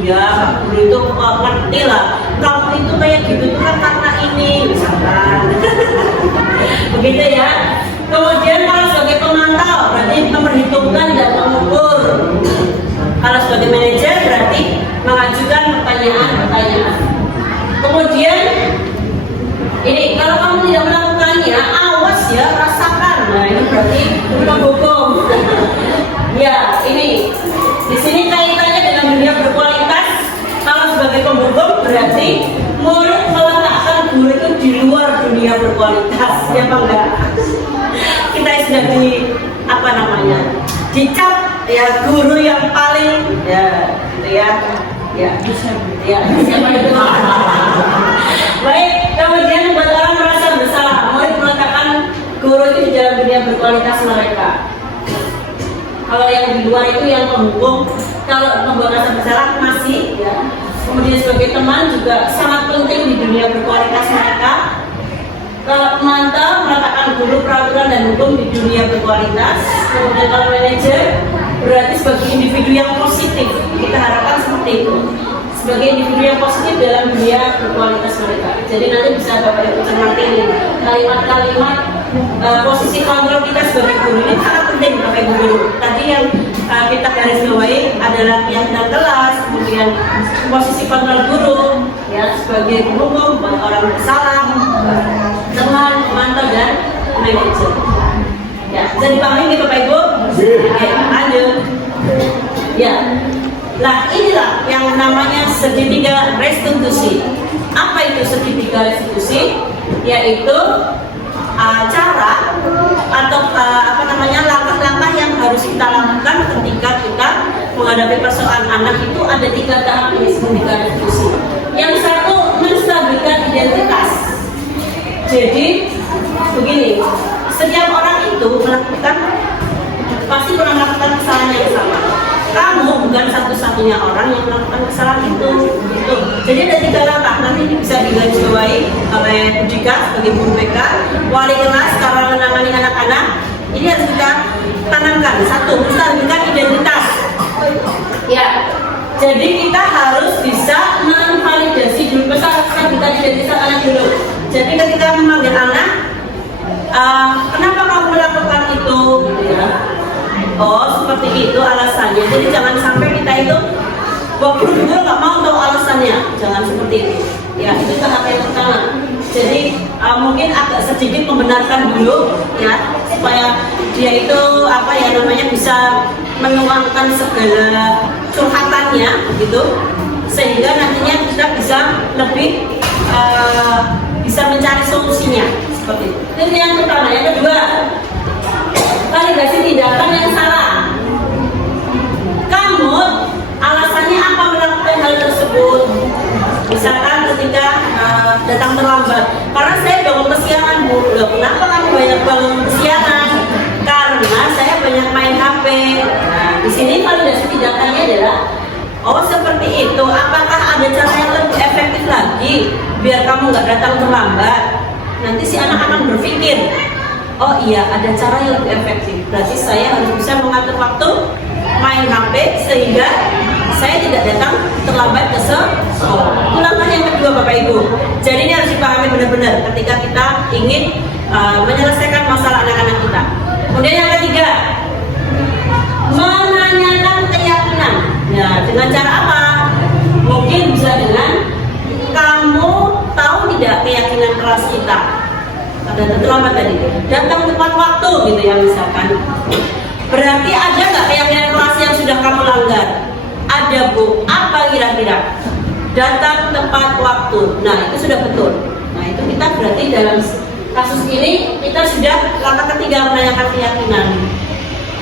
Iya, Pak Guru itu ngerti lah. Kamu itu kayak gitu tuh kan karena ini, misalkan. Begitu ya. Kemudian kalau sebagai pemantau berarti memperhitungkan dan mengukur. Kalau sebagai manajer berarti mengajukan pertanyaan-pertanyaan. Kemudian ini kalau kamu tidak melakukannya, awas ya, rasakan. Nah, ini berarti menghukum. Ya, ini di sini kaitannya dengan dunia berkualitas. Kalau sebagai penghukum berarti murid meletakkan guru itu di luar dunia berkualitas, ya Pak enggak? Kita sudah di apa namanya? Dicap ya guru yang paling ya, gitu ya. Ya, siapa itu? Baik, kemudian buat orang merasa bersalah, murid meletakkan guru itu di dalam dunia berkualitas mereka. Kalau yang di luar itu yang penghukum, kalau membuat rasa bersalah masih ya. Kemudian sebagai teman juga sangat penting di dunia berkualitas mereka. Kalau pemantau meletakkan guru peraturan dan hukum di dunia berkualitas. Kemudian kalau manajer berarti sebagai individu yang positif. Kita harapkan seperti itu. Sebagai individu yang positif dalam dunia berkualitas mereka. Jadi nanti bisa Bapak Ibu cermati ini kalimat-kalimat posisi kontrol kita sebagai guru ini sangat penting Bapak Ibu guru. Tadi yang kita garis bawahi adalah yang dalam kelas, kemudian posisi kontrol guru ya sebagai penghukum buat orang bersalah, teman, pemantau dan manajer. Ya, bisa dipahami Bapak Ibu? Oke, lanjut. Ya. Nah, inilah yang namanya segitiga restitusi. Apa itu segitiga restitusi? Yaitu cara atau langkah-langkah yang harus kita lakukan ketika kita menghadapi persoalan anak itu ada 3 tahap ini segitiga restitusi. Yang satu, menstabilkan identitas. Jadi begini, setiap orang itu pasti pernah melakukan kesalahan yang sama. Kamu bukan satu-satunya orang yang melakukan kesalahan itu. Gitu. Jadi ada 3 langkah. Nanti ini bisa digarisbawahi oleh Budika sebagai guru BK, wali kelas kalau menangani anak-anak. Ini harus kita tanamkan. 1, menstabilkan identitas. Ya. Jadi kita harus bisa memvalidasi dulu. Menstabilkan identitas anak dulu. Jadi ketika memanggil anak, kenapa kamu melakukan itu? Gitu ya. Oh, seperti itu alasannya. Jadi jangan sampai kita itu waktu dulu nggak mau tahu alasannya. Jangan seperti itu. Ya, itu tahap yang pertama. Jadi mungkin agak sedikit membenarkan dulu, ya, supaya dia itu apa ya namanya bisa menuangkan segala curhatannya, gitu, sehingga nantinya kita bisa lebih bisa mencari solusinya seperti itu. Itu yang pertama. Yang kedua, validasi tindakan yang salah. Kamu alasannya apa melakukan hal tersebut? Misalkan ketika datang terlambat, karena saya bangun kesiangan, Bu. Loh, kenapa kamu banyak bangun kesiangan? Karena saya banyak main HP. Nah, di sini validasi tindakannya adalah, oh seperti itu. Apakah ada cara yang lebih efektif lagi biar kamu nggak datang terlambat? Nanti si anak akan berpikir, oh iya, ada cara yang lebih efektif. Berarti saya harus bisa mengatur waktu main HP sehingga saya tidak datang terlambat ke sekolah. Itu langkah yang kedua, Bapak Ibu. Jadi ini harus dipahami benar-benar ketika kita ingin menyelesaikan masalah anak-anak kita. Kemudian yang ketiga, menanyakan keyakinan. Nah, dengan cara apa? Mungkin bisa dengan kamu tahu tidak keyakinan kelas kita? Ada terlambat tadi, datang tepat waktu gitu ya misalkan. Berarti ada nggak keyakinan kelas yang sudah kamu langgar? Ada, Bu. Apa kira-kira? Datang tepat waktu. Nah, itu sudah betul. Nah, itu kita berarti dalam kasus ini kita sudah langkah ketiga, menanyakan keyakinan.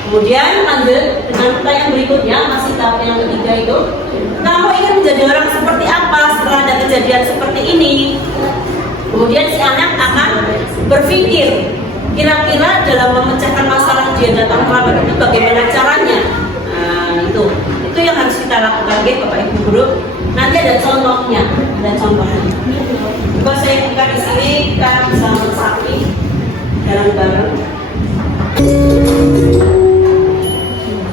Kemudian lanjut dengan pertanyaan berikutnya, masih tahap yang ketiga itu, kamu ingin menjadi orang seperti apa setelah ada kejadian seperti ini? Kemudian si anak akan berpikir, kira-kira dalam memecahkan masalah dia datang terlambat itu bagaimana caranya? Nah, itu yang harus kita lakukan, ya, Bapak Ibu Guru. Nanti ada contohnya, Kalau saya buka di sini, kita bisa mensapi bareng-bareng.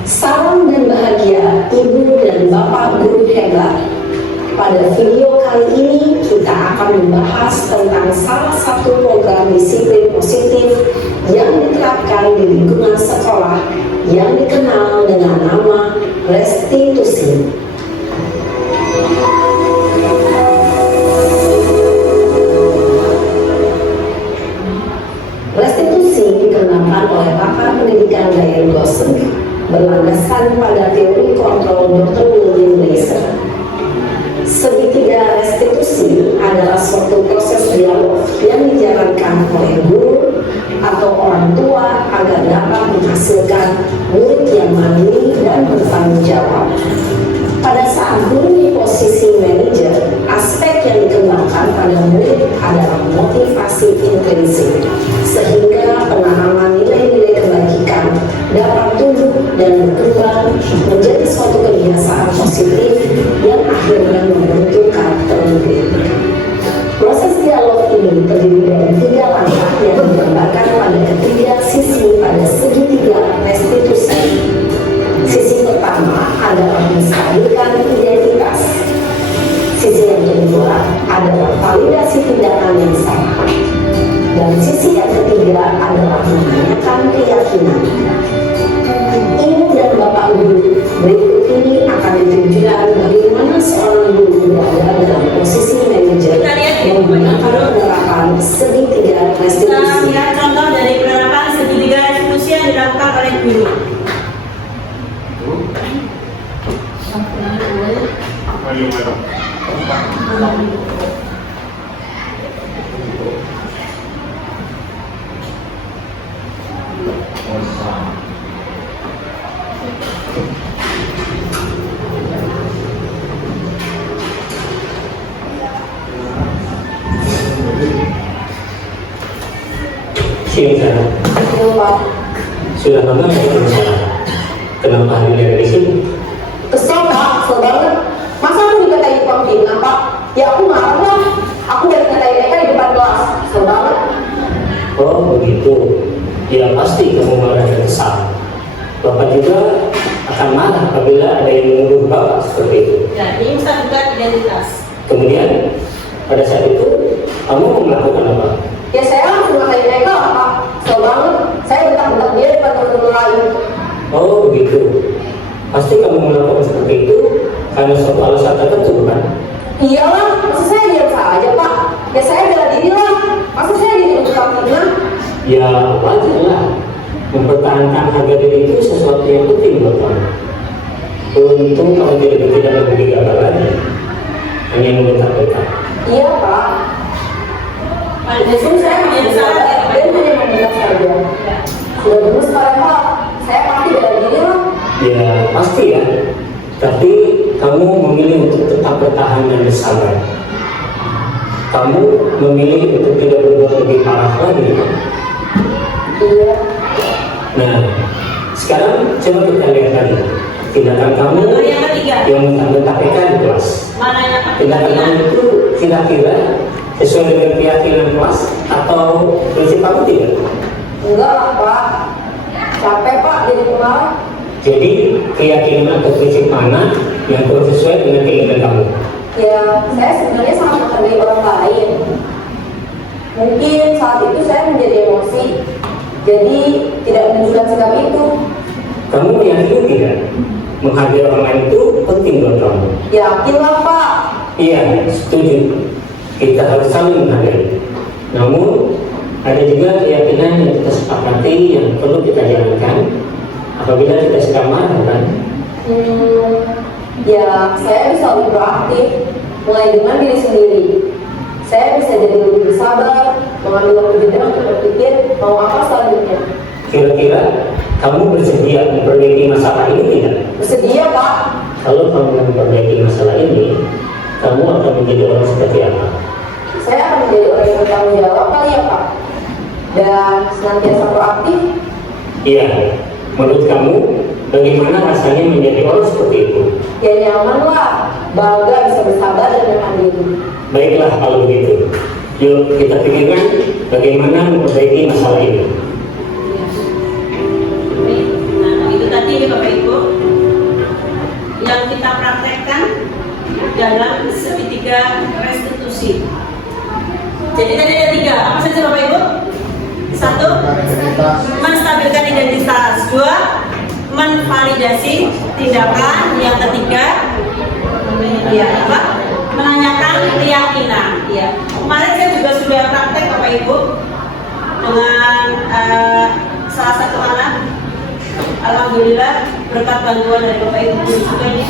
Salam dan bahagia Ibu dan Bapak Guru hebat. Pada video kali ini kita akan membahas tentang salah satu program disiplin positif yang diterapkan di lingkungan sekolah yang dikenal dengan nama restitusi. Restitusi dikenakan oleh pakar pendidikan Diane Gosling berlandaskan pada teori kontrol Dr. William Blaser. Segitiga restitusi adalah suatu proses dialog yang dijalankan oleh guru atau orang tua agar dapat menghasilkan murid yang mandiri dan bertanggung jawab. Pada saat guru di posisi manajer, aspek yang dikembangkan pada murid adalah motivasi intrinsik, sehingga pemahaman nilai-nilai kebajikan dapat tumbuh dan berkembang menjadi suatu kebiasaan positif yang akhirnya membentuk karakter murid. Proses dialog ini terdiri dari 3 langkah yang digambarkan pada ketiga sisi pada segitiga restitusi. Sisi pertama adalah menstabilkan identitas. Sisi yang kedua adalah validasi tindakan yang salah. Dan sisi yang ketiga adalah menanyakan keyakinan. Ibu dan Bapak Guru, berikut ini akan ditunjukkan bagaimana seorang guru berada dalam posisi manajer menggunakan penerapan segitiga Kita restitusi. lihat contoh dari penerapan segitiga restitusi yang dilakukan oleh guru. Sini sana. Sudah lama ya di sana. Kenapa hadirnya dari sini? Kesel Pak, kesel banget. Masa aku dikatain pembina Pak? Ya aku marah lah. Aku udah dikatain mereka di depan kelas. Kesel banget. Oh begitu. Ya pasti kamu marah dan kesal. Bapak juga akan marah apabila ada yang menuduh Bapak seperti itu. Dan ini menstabilkan identitas. Kemudian pada saat itu kamu melakukan apa? Ya saya langsung ngatain mereka lah Pak. guru lain. Oh begitu. Pasti kamu melakukan seperti itu karena suatu alasan tertentu, bukan? Iyalah, masa saya diam saja Pak? Ya saya bela diri lah. Masa saya dituntut fitnah? Ya wajar lah. Mempertahankan harga diri itu sesuatu yang penting buat kamu. Untung kamu tidak bergegabah lagi, hanya membentak-bentak. Iya Pak. Justru saya biasa dan hanya membentak saja. Sudah dulu sekarang Pak, saya pasti bela diri lah. Ya pasti ya. Tapi kamu memilih untuk tetap bertahan dan bersabar. Kamu memilih untuk tidak berbuat lebih parah lagi, kan? Iya. Nah, sekarang coba kita lihat lagi tindakan kamu Lalu yang ketiga, yang mentak-mentakkan di kelas. mana yang Tindakan kamu itu kira-kira sesuai dengan keyakinan kelas atau prinsip kamu tidak? Enggak lah Pak. Capek Pak jadi pengarang. Jadi keyakinan atau prinsip mana yang kurang sesuai dengan keinginan kamu? Ya, saya sebenarnya sangat menghargai orang lain. Mungkin saat itu saya menjadi emosi, jadi tidak menunjukkan sikap itu. Kamu meyakini tidak? Menghargai orang lain itu penting buat kamu. Yakinlah Pak. Iya, setuju. Kita harus saling menghargai. Namun, ada juga keyakinan yang kita sepakati yang perlu kita jalankan apabila kita sedang marah, kan? Ya, saya bisa lebih proaktif, mulai dengan diri sendiri. Saya bisa jadi lebih bersabar, mengambil waktu jeda untuk berpikir mau apa selanjutnya. Kira-kira kamu bersedia memperbaiki masalah ini tidak? Bersedia Pak. Kalau kamu memperbaiki masalah ini, kamu akan menjadi orang seperti apa? Saya akan menjadi orang yang bertanggung jawab kali ya Pak. Dan senantiasa proaktif. Iya, menurut kamu bagaimana rasanya menjadi orang seperti itu? Ya nyaman lah, bangga bisa bersabar dan menahan diri. Baiklah kalau begitu. Yuk kita pikirkan bagaimana memperbaiki masalah ini. Nah, itu tadi ya Bapak Ibu yang kita praktekkan dalam segitiga restitusi. Jadi tadi ada 3, apa saja Bapak Ibu? 1, menstabilkan identitas. 2, menvalidasi tindakan. Yang ketiga, ya apa? Menanyakan keyakinan. Ya. Kemarin saya juga sudah praktek Bapak Ibu dengan salah satu anak. Alhamdulillah berkat bantuan dari Bapak Ibu juga nih.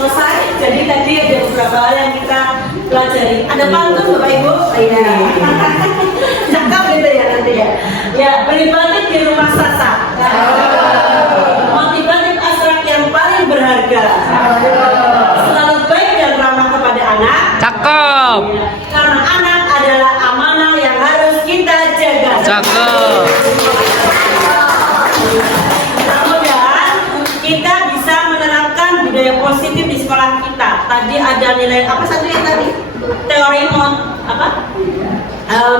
selesai. Jadi tadi ada beberapa hal yang kita pelajari. Ada pantun Bapak Ibu? Iya. Cakap gitu ya nanti ya. Ya, beli batik di rumah Sasa. Motivatif asrak yang paling berharga. Selalu baik dan ramah kepada anak. Cakep. Ya, karena anak adalah amanah yang harus kita jaga. Cakep. Mudah-mudahan kita bisa menerapkan budaya positif di sekolah kita. Tadi ada nilai apa satu yang tadi? Teori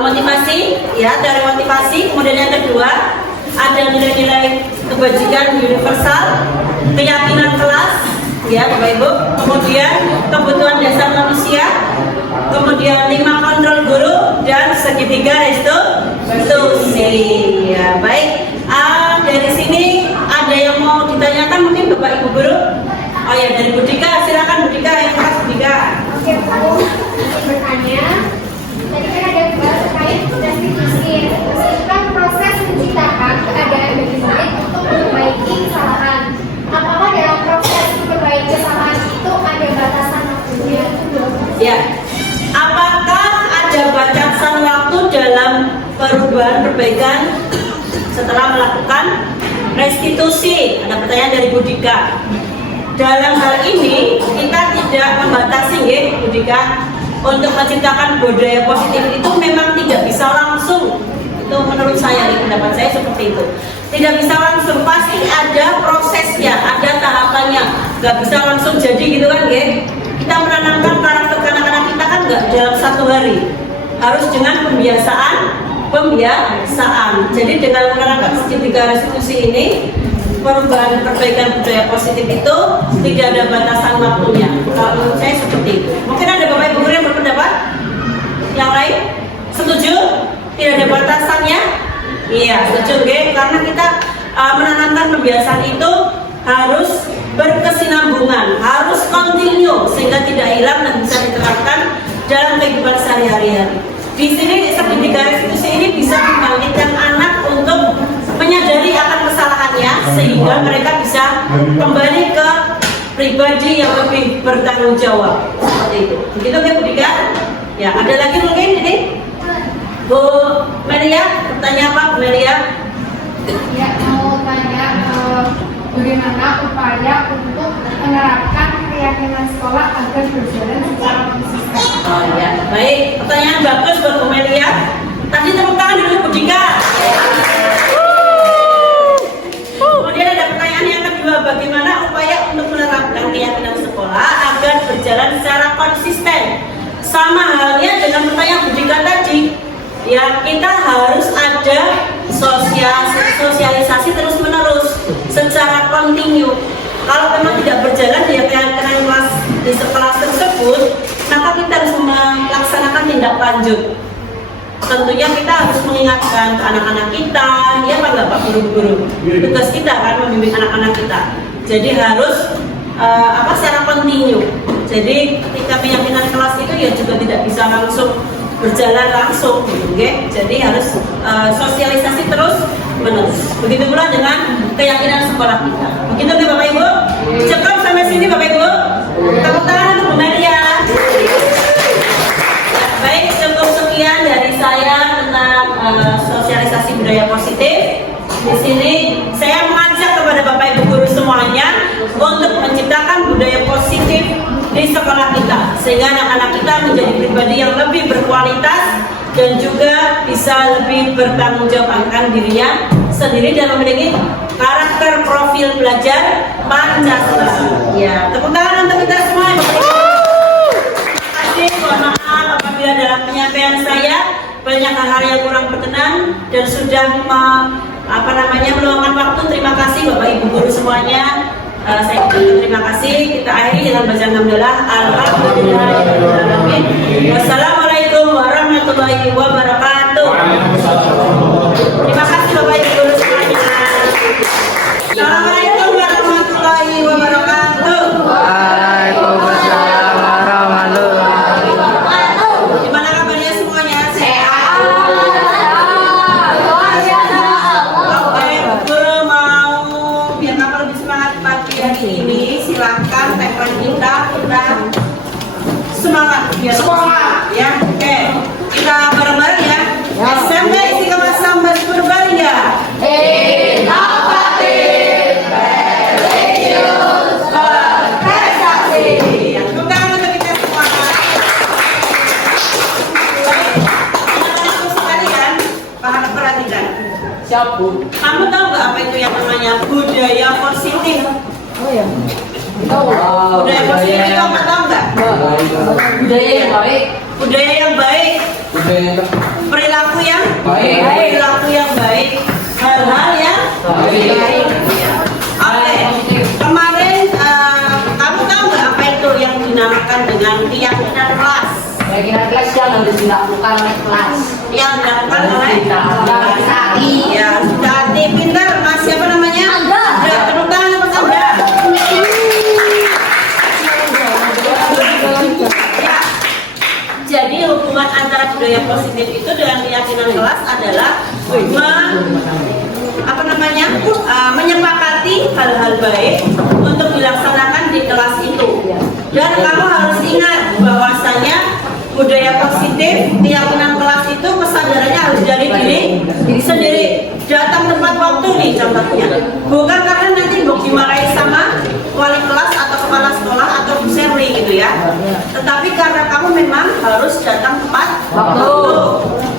motivasi, ya, teori motivasi. Kemudian yang kedua ada nilai-nilai kebajikan universal, keyakinan kelas, ya Bapak Ibu. Kemudian kebutuhan dasar manusia. Kemudian 5 kontrol guru dan segitiga restitusi. Ya, baik. Dari sini ada yang mau ditanyakan mungkin Bapak Ibu guru? Oh ya, dari Budika, silakan Budika, yang kelas Budika. Oke, Bu, ingin bertanya. Tadi kan ada bahas terkait restitusi. Restitusi itu kan proses menciptakan keadaan bagi murid untuk memperbaiki kesalahan. Apakah dalam proses memperbaiki kesalahan itu ada batasan waktunya? Ya, apakah ada batasan waktu dalam perubahan perbaikan setelah melakukan restitusi? Ada pertanyaan dari Budika. Dalam hal ini kita tidak membatasi, ya Budika, untuk menciptakan budaya positif itu memang tidak bisa langsung. Itu menurut saya, pendapat saya seperti itu. Tidak bisa langsung, pasti ada prosesnya, ada tahapannya. Nggak bisa langsung jadi gitu kan, ya. Kita menanamkan karakter anak-anak kita kan nggak dalam 1 hari. Harus dengan pembiasaan. Jadi dengan menerapkan segitiga restitusi ini, perubahan perbaikan budaya positif itu tidak ada batasan waktunya. Kalau menurut saya seperti itu. Mungkin ada Bapak Ibu guru yang berpendapat yang lain? Setuju? Tidak ada batasannya? Iya, setuju, okay? Karena kita menanamkan kebiasaan itu harus berkesinambungan, harus kontinu sehingga tidak hilang dan bisa diterapkan dalam kehidupan sehari-hari. Di sini segitiga restitusi ini bisa membangkitkan anak untuk menyadari akan kesalahannya sehingga mereka bisa kembali ke pribadi yang lebih bertanggung jawab. Seperti itu. Begitu ya Bu Dika? Ya, ada lagi mungkin ini? Bu Melia, bertanya apa Bu Melia? Ya, mau tanya bagaimana upaya untuk menerapkan keyakinan sekolah agar berjalan secara konsisten. Oh ya, baik. Pertanyaan bagus buat Bu Melia. Tadi tepuk tangan dulu Bu Dika. Kemudian ada pertanyaan yang kedua, bagaimana upaya untuk menerapkan keyakinan sekolah agar berjalan secara konsisten? Sama halnya dengan pertanyaan Bu Dika tadi. Ya, kita harus ada sosialisasi terus-menerus secara kontinu. Kalau memang tidak berjalan ya keyakinan kelas di sekolah tersebut, maka kita harus melaksanakan tindak lanjut. Tentunya kita harus mengingatkan ke anak-anak kita, ya Pak guru-guru. Tugas kita kan membimbing anak-anak kita. Jadi harus secara kontinu. Jadi ketika keyakinan kelas itu ya juga tidak bisa langsung berjalan langsung, okay? Jadi harus sosialisasi terus menerus. Begitu pula dengan keyakinan sekolah kita. Begitu nih Bapak Ibu. Cukup sampai sini Bapak Ibu. Tepuk tangan untuk Bu Melia. Baik, cukup sekian dari saya tentang sosialisasi budaya positif. Di sini saya mengajak kepada Bapak Ibu guru semuanya untuk menciptakan budaya positif di sekolah kita, sehingga anak-anak kita menjadi pribadi yang lebih berkualitas dan juga bisa lebih bertanggung jawab akan dirinya sendiri dan memiliki karakter profil belajar Pancasila. Ya, tepuk tangan untuk kita semua. Terima kasih. Mohon maaf apabila dalam penyampaian saya banyak hal-hal yang kurang berkenan dan sudah meluangkan waktu. Terima kasih Bapak Ibu guru semuanya. Saya terima kasih. Kita akhiri dengan bacaan hamdalah. Alhamdulillahirobbilalamin. Wassalamualaikum warahmatullahi wabarakatuh. Terima kasih Bapak Ibu guru semuanya. Assalamualaikum warahmatullahi wabarakatuh. Waalaikumsalam warahmatullahi wabarakatuh. Gimana kabarnya semuanya? Sehat. Oke, guru mau biar kamu lebih semangat pagi hari ini, silahkan tagline kita Kamu tahu nggak apa itu yang namanya budaya positif? Budaya positif itu kamu tahu nggak? Budaya yang baik. Budaya yang baik, perilaku yang baik, hal-hal yang baik. Oke, kemarin kamu tahu nggak apa itu yang dinamakan dengan keyakinan kelas? Keyakinan kelas yang harus dilakukan oleh kelas. Yang dilakukan oleh Hati. ya, sudah hati pintar. Mas siapa namanya? Anda. Ya, tepuk tangan untuk Anda. Ya. Jadi hubungan antara budaya positif itu dengan keyakinan kelas adalah menyepakati hal-hal baik untuk dilaksanakan di kelas itu. Dan kamu harus ingat bahwasanya budaya positif, keyakinan kelas itu kesadarannya harus dari diri sendiri. Datang tepat waktu nih contohnya. Bukan karena nanti mau dimarahi sama wali kelas atau kepala sekolah atau Bu Serli gitu ya. Tetapi karena kamu memang harus datang tepat waktu.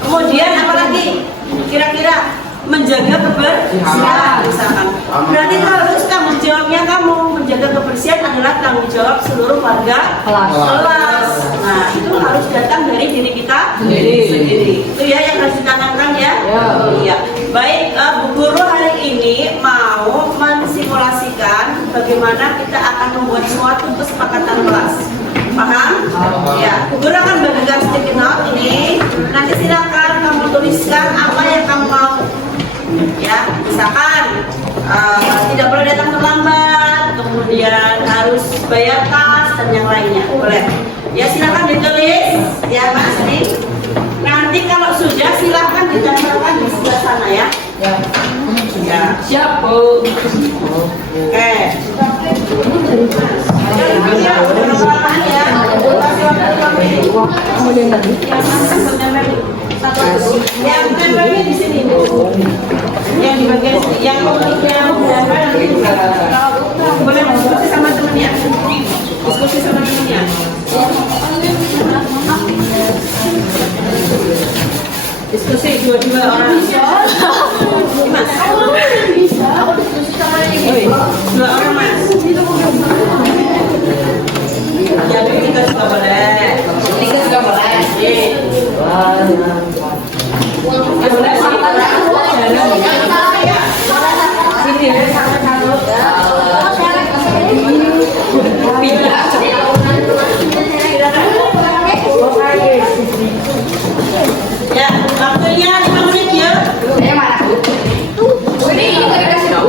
Kemudian apalagi kira-kira menjaga kebersihan misalkan. Berarti itu harus tanggung jawabnya kamu. Menjaga kebersihan adalah tanggung jawab seluruh warga kelas. Nah, itu harus datang dari diri kita sendiri. Itu ya yang harus ditanamkan ya. Iya. Baik, Bu Guru hari ini mau mensimulasikan bagaimana kita akan membuat suatu kesepakatan kelas. Paham? Ya. Bu Guru akan bagikan sticky note ini. Nanti silakan kamu tuliskan apa yang kamu mau. Ya, misalkan tidak boleh datang terlambat, kemudian harus bayar tas dan yang lainnya, boleh. Ya silakan ditulis, ya Mas nih. Nanti kalau sudah silakan ditempelkan di sebelah sana ya. Ya. Siap, Bu. Oke. Yang tempelnya di sini, yang di bagian yang boleh diskusi sama temennya, diskusi sama temennya. Diskusi dua orang. Mas, aku diskusi sama dua orang Mas. Ya, kita juga boleh. Tiga juga boleh. Boleh sama ya, waktunya 5 menit ya. Ini nggak dikasih tahu.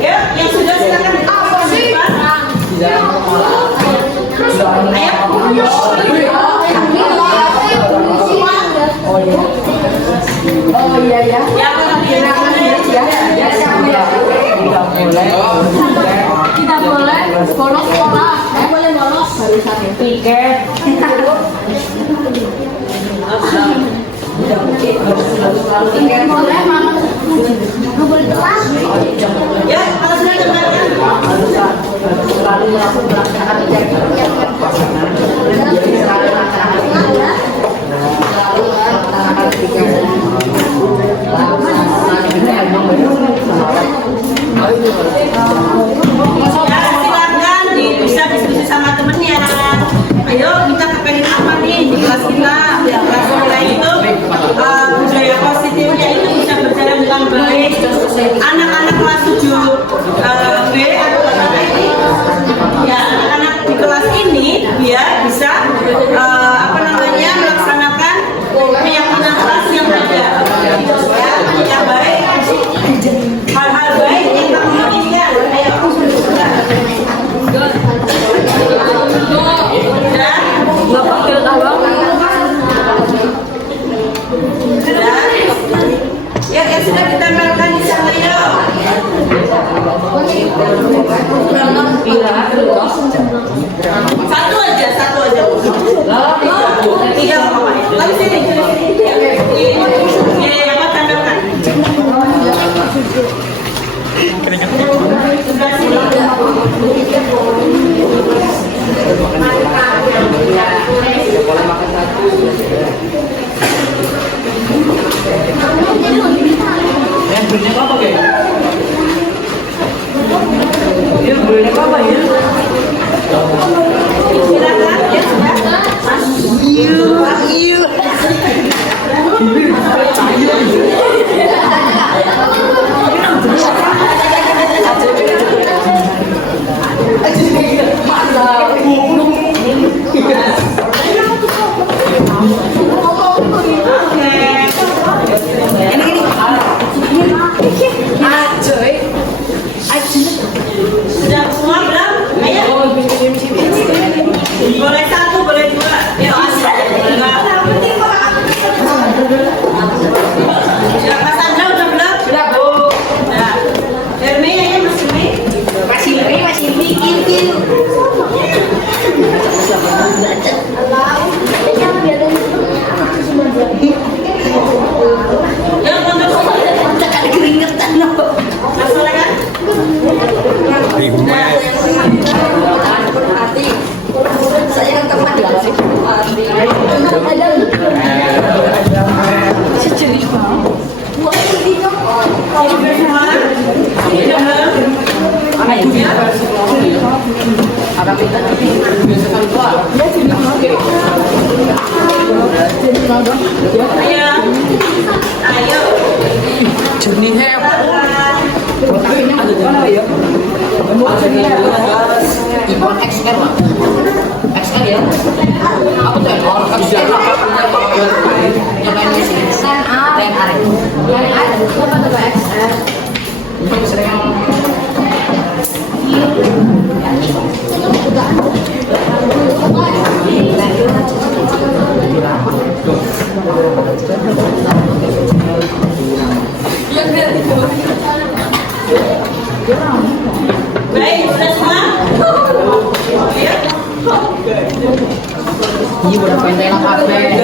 Ya, yang sudah silakan. Oh iya ya. Kita boleh bolos sekolah. Boleh bolos barusan tiket. Tiket boleh mana? Nggak boleh kelas. Ya, kalau sudah dengarkan. Selalu langsung melaksanakan tiket. Ya, silakan bisa diskusi sama temennya. Ayo kita kepengen apa nih di kelas kita? Kelas kita itu budaya positifnya itu bisa berjalan dengan baik. Anak-anak kelas 7 B atau kelas ini, ya anak-anak di kelas ini biar bisa melaksanakan keyakinan kelas yang berbeda. Ya, yang baik. Hal-hal baik yang kamu inginkan. Ya, yang sudah ditempelkan di sana ya. Satu aja. Tiga apa? Lalu sini. Ya, apa tempelkan? Sebelah sini. Ayo. Ikon XR lah. XR ya. Apa tuh ekor? XR apa? Yang lainnya sih. TNR. TNR. Apa tuh XR? Yang sering. Baik, sudah semua? Ini udah pengen kafe.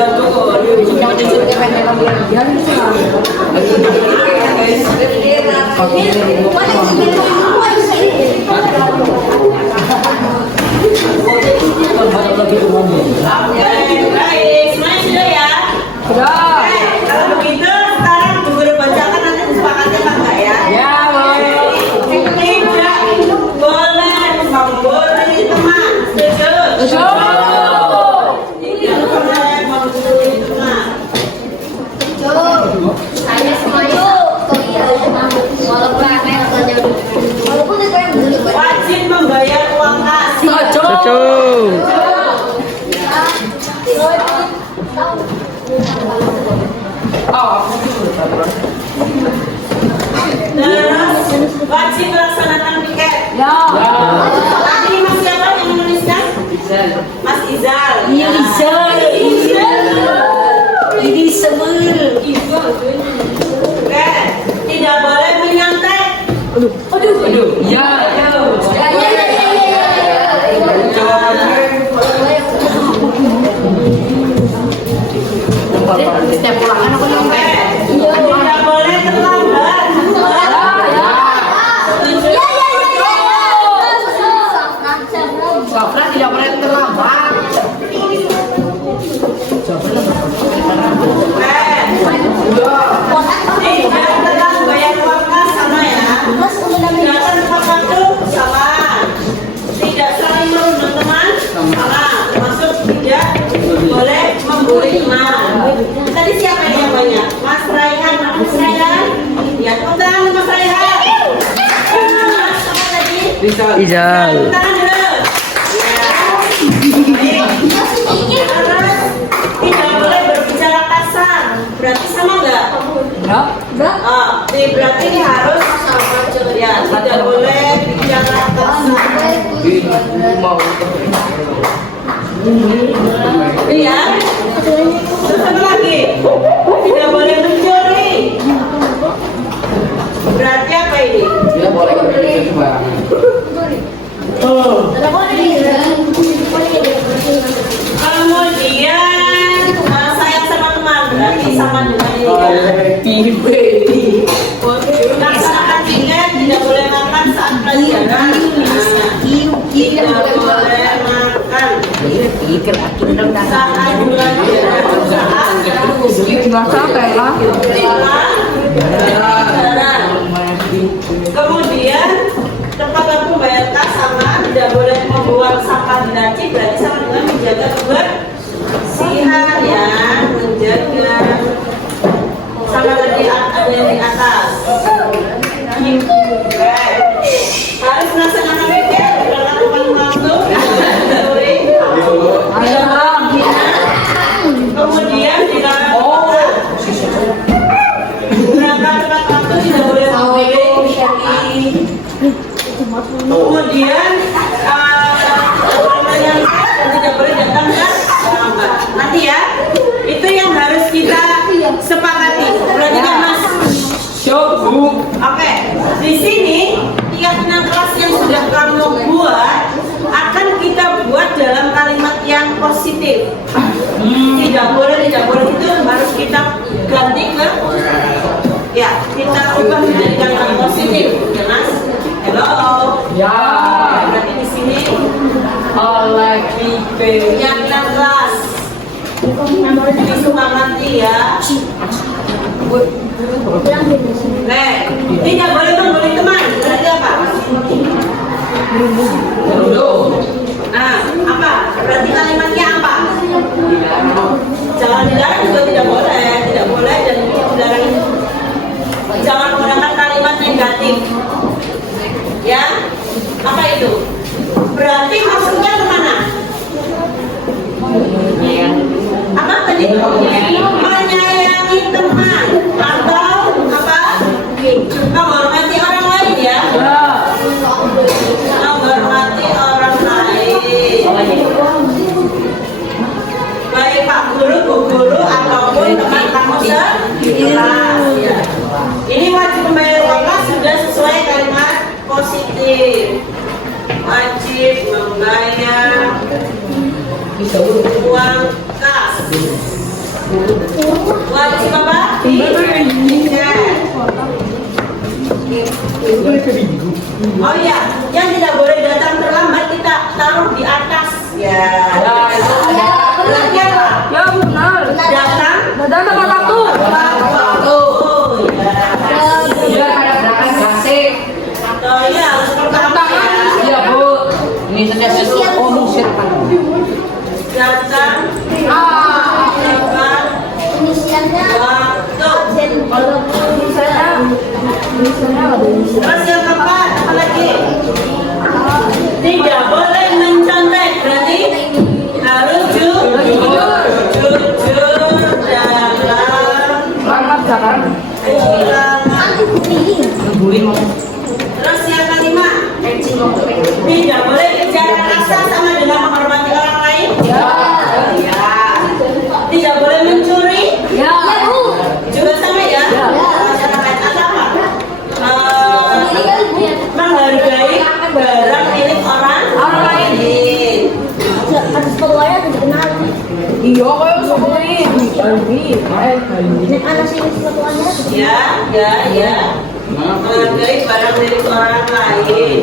Yang dicutnya pengen Baik, semuanya sudah ya? Sudah. Kalau begitu, sekarang guru bacakan nanti disepakati apa enggak ya? Ya, boleh. Tidak boleh membohongi teman. Setuju? Tidak boleh membohongi teman. Saya semuanya walaupun itu yang dulu Wajib membayar uang kas. Setuju. Terus wajib melaksanakan piket. Ya. Tadi Mas siapa yang menuliskan? Mas Izal. Iya, Izal. Ini semul. Oke. Tidak boleh menyantet. setiap pulang kan aku nyampe. Tidak boleh terlambat. Sofra tidak boleh terlambat. Tidak telah bayar uang kas sama ya. Datang tepat waktu sama. Tidak saling merundung teman sama. Termasuk tidak boleh membuli teman. Tadi siapa yang banyak? Mas Raihan, Mas Raihan. Ya, tepuk tangan Mas Raihan. Apa tadi? Izal. Tepuk tangan dulu. Ya. Baik. Terus tidak boleh berbicara kasar. Berarti sama nggak? Enggak. Berarti ini harus ya tidak boleh bicara kasar. Iya. Terus apa lagi? Tidak boleh mencuri. Berarti apa ini? Tidak boleh berpikir sembarangan. Kemudian sayang sama teman berarti sama dengan ini. Laksanakan tiket, tidak boleh makan saat pelajaran. Tidak boleh makan saat pelajaran. Kemudian tempat waktu bayar kas sama, tidak boleh membuang sampah di laci, berarti sama dengan menjaga kebersihan ya, menjaga sama tadi ada yang di atas. Harus melaksanakan tiket berangkat tepat waktu. Kemudian jika berangkat tepat waktu tidak boleh membeli. Kemudian tidak boleh datang terlambat. Nanti ya, itu yang harus kita sepakati. Perhatikan Mas. Oke, di sini keyakinan kelas yang sudah kamu buat akan kita buat dalam kalimat yang positif. Tidak boleh itu harus kita ganti ke ya, kita ubah menjadi kalimat positif, ya Mas. Hello. Ya. Berarti di sini Oleh kipe. keyakinan kelas. Disepakati ya. Tidak boleh membuli teman. Berarti apa? Nah, apa? Berarti kalimatnya apa? Jangan dilarang juga tidak boleh, tidak boleh dan dilarang. Jangan menggunakan kalimat negatif. Ya, apa itu? Berarti maksudnya kemana? Apa tadi? Menyayangi teman atau apa? Menghormati orang lain ya? Menghormati orang lain. Baik Pak Guru, Bu Guru ataupun teman kamu sekelas. Ya. Ini wajib membayar uang kas sudah sesuai kalimat positif. Wajib membayar uang kas. Wajib apa? Oh iya, yang tidak boleh datang terlambat kita taruh di atas. Ya. Lagi apa? Ya benar. Datang. Datang tepat waktu. Waktu. Sudah pada berangkat gasik. Oh iya, harus pertama ya. Iya bu. Ini sudah sesuai. Oh musyrik. Datang. Tepat Inisialnya waktu. Inisialnya Terus yang keempat, apa lagi? Tidak boleh mencontek, berarti harus jujur dalam Berangkat Jakarta. ulangan. Terus yang kelima, tidak boleh bicara kasar sama dengan menghormati orang lain. Ya. Tidak boleh mencuri. Ya. Juga sama ya. Masyarakat atau apa? Menghargai barang milik orang lain. harus keluarnya harus dikenal. Iya kayak seperti ini. Nek anak sini keluarnya Ya. Menghargai barang milik orang lain.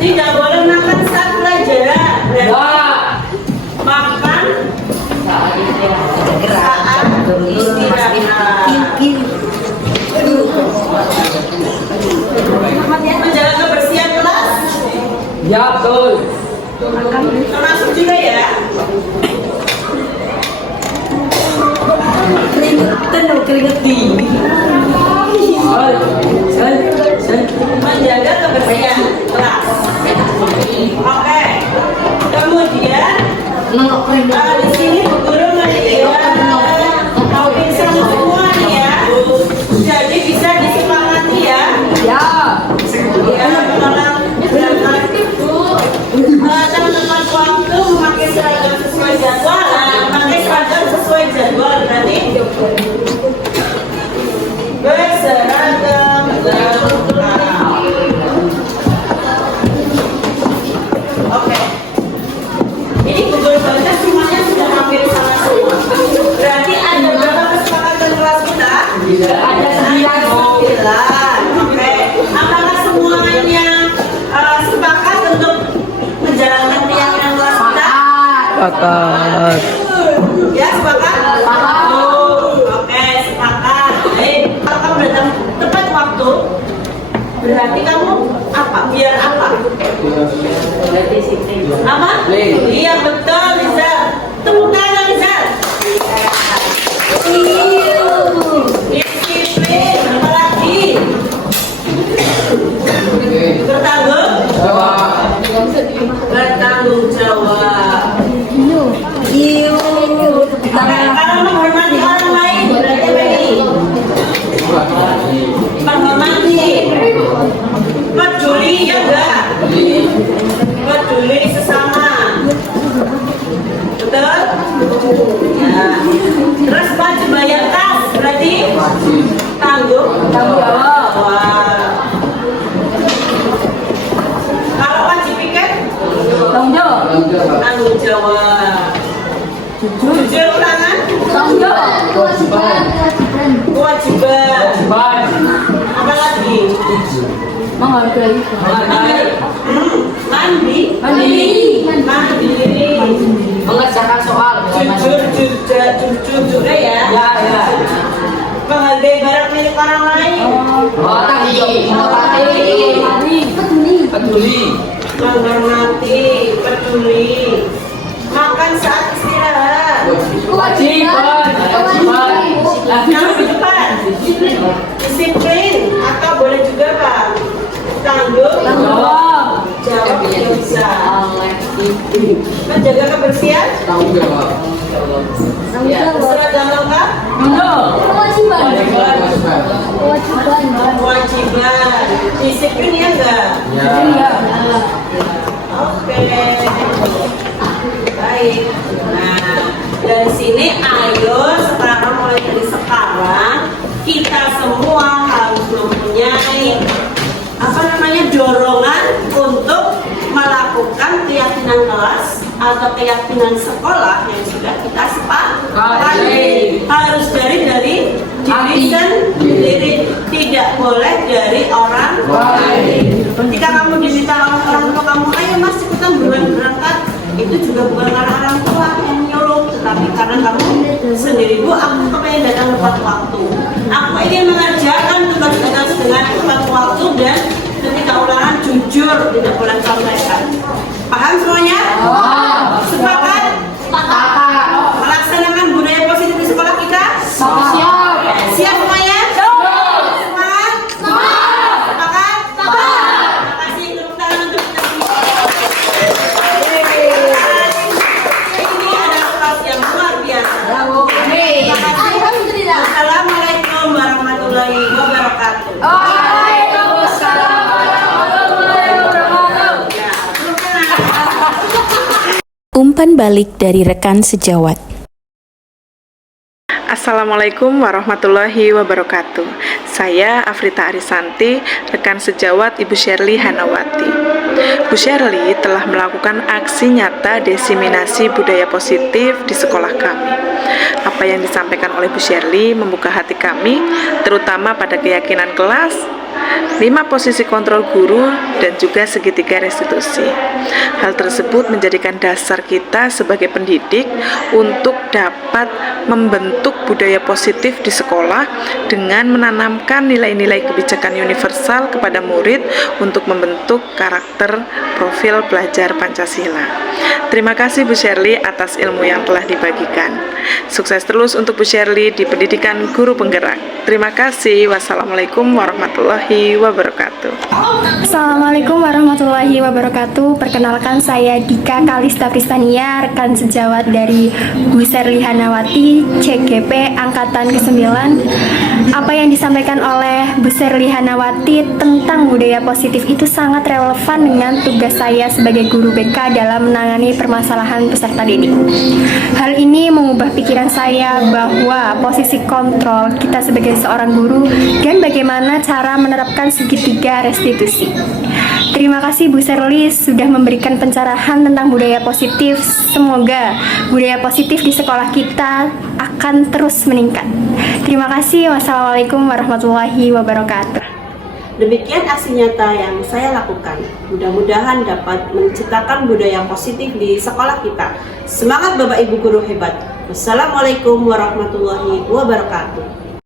Tidak boleh makan saat pelajaran. Makan saat istirahat. Menjaga kebersihan kelas. Ya betul. Termasuk juga ya. Keringet dingin. Menjaga kebersihan kelas. Oke. Kemudian di sini guru melihat semua nih ya. Jadi bisa disepakati ya. Ya. Ya, menolak berangkat itu teman-teman waktu memakai seragam sesuai jadwal. Memakai seragam sesuai jadwal berarti berseragam lengkap. Oke. Ini Google baca semuanya sudah hampir sama semua. Berarti ada berapa kesepakatan kelas kita? Ada 9. Oke. Apakah semuanya sepakat untuk menjalankan keyakinan kelas kita? Sepakat. Ya, sepakat? Oke, sepakat. Baik. Kalau kamu datang tepat waktu, berarti kamu apa? Biar apa? Apa? Iya, betul, Rizal. Tepuk tangan, Rizal. Disiplin, apa lagi? Bertanggung jawab. Kalau menghormati orang lain berarti apa ini? Menghormati, peduli ya enggak? Peduli sesama. Betul? Ya. Terus wajib bayar kas berarti tanggung jawab. Wah. Kalau wajib piket? Tanggung jawab. Tanggung jawab. Jujur ulangan? Tanggung jawab. Kewajiban. Apa lagi? Menghargai. Mandi. Mengerjakan soal. Jujur ya. Menghargai barang milik orang lain. Peduli. Menghormati, peduli. Makan saat istirahat. Kewajiban. Yang keempat, disiplin atau boleh juga Pak tanggung jawab tidak bisa. Menjaga kebersihan. Ya, terserah dan lengkap. Kewajiban. Kewajiban. Disiplin ya enggak? Oke. Baik. Nah, dari sini ayo sekarang mulai dari sekarang kita semua harus mempunyai dorongan untuk melakukan keyakinan kelas atau keyakinan sekolah yang sudah kita sepakati. Harus dari diri sendiri, tidak boleh dari orang lain. Ketika kamu diminta oleh orang tua kamu, ayo mas ikutan berangkat, itu juga bukan karena orang tua yang menyuruh, tetapi karena kamu sendiri. Bu, aku kepengen datang tepat waktu, aku ingin mengerjakan tugas-tugas dengan tepat waktu, dan ketika ulangan jujur, tidak boleh contekan. Paham semuanya? Sepakat? Melaksanakan budaya positif di sekolah kita? Siap semuanya? Semangat? Sepakat? Terima kasih, tepuk tangan untuk kita semua. Ini adalah kelas yang luar biasa. Terima kasih. Assalamualaikum warahmatullahi wabarakatuh. Umpan balik dari rekan sejawat. Assalamualaikum warahmatullahi wabarakatuh. Saya Afrita Arisanti, rekan sejawat Ibu Sherly Hanawati. Bu Sherly telah melakukan aksi nyata diseminasi budaya positif di sekolah kami. Apa yang disampaikan oleh Bu Sherly membuka hati kami, terutama pada keyakinan kelas, 5 posisi kontrol guru, dan juga segitiga restitusi. Hal tersebut menjadikan dasar kita sebagai pendidik untuk dapat membentuk budaya positif di sekolah dengan menanamkan nilai-nilai kebijakan universal kepada murid untuk membentuk karakter profil pelajar Pancasila. Terima kasih Bu Sherly atas ilmu yang telah dibagikan. Sukses terus untuk Bu Sherly di pendidikan guru penggerak. Terima kasih. Wassalamualaikum warahmatullahi wabarakatuh. Assalamualaikum warahmatullahi wabarakatuh. Perkenalkan, saya Dika Kalista Pristania, rekan sejawat dari Bu Sherly Hanawati, CGP Angkatan ke-9. Apa yang disampaikan oleh Bu Sherly Hanawati tentang budaya positif itu sangat relevan dengan tugas saya sebagai guru BK dalam menangani permasalahan peserta didik. Hal ini mengubah pikiran saya bahwa posisi kontrol kita sebagai seorang guru dan bagaimana cara menerapkan segitiga restitusi. Terima kasih Bu Sherly sudah memberikan pencerahan tentang budaya positif. Semoga budaya positif di sekolah kita akan terus meningkat. Terima kasih. Wassalamualaikum warahmatullahi wabarakatuh. Demikian aksi nyata yang saya lakukan. Mudah-mudahan dapat menciptakan budaya positif di sekolah kita. Semangat Bapak Ibu guru hebat. Wassalamualaikum warahmatullahi wabarakatuh.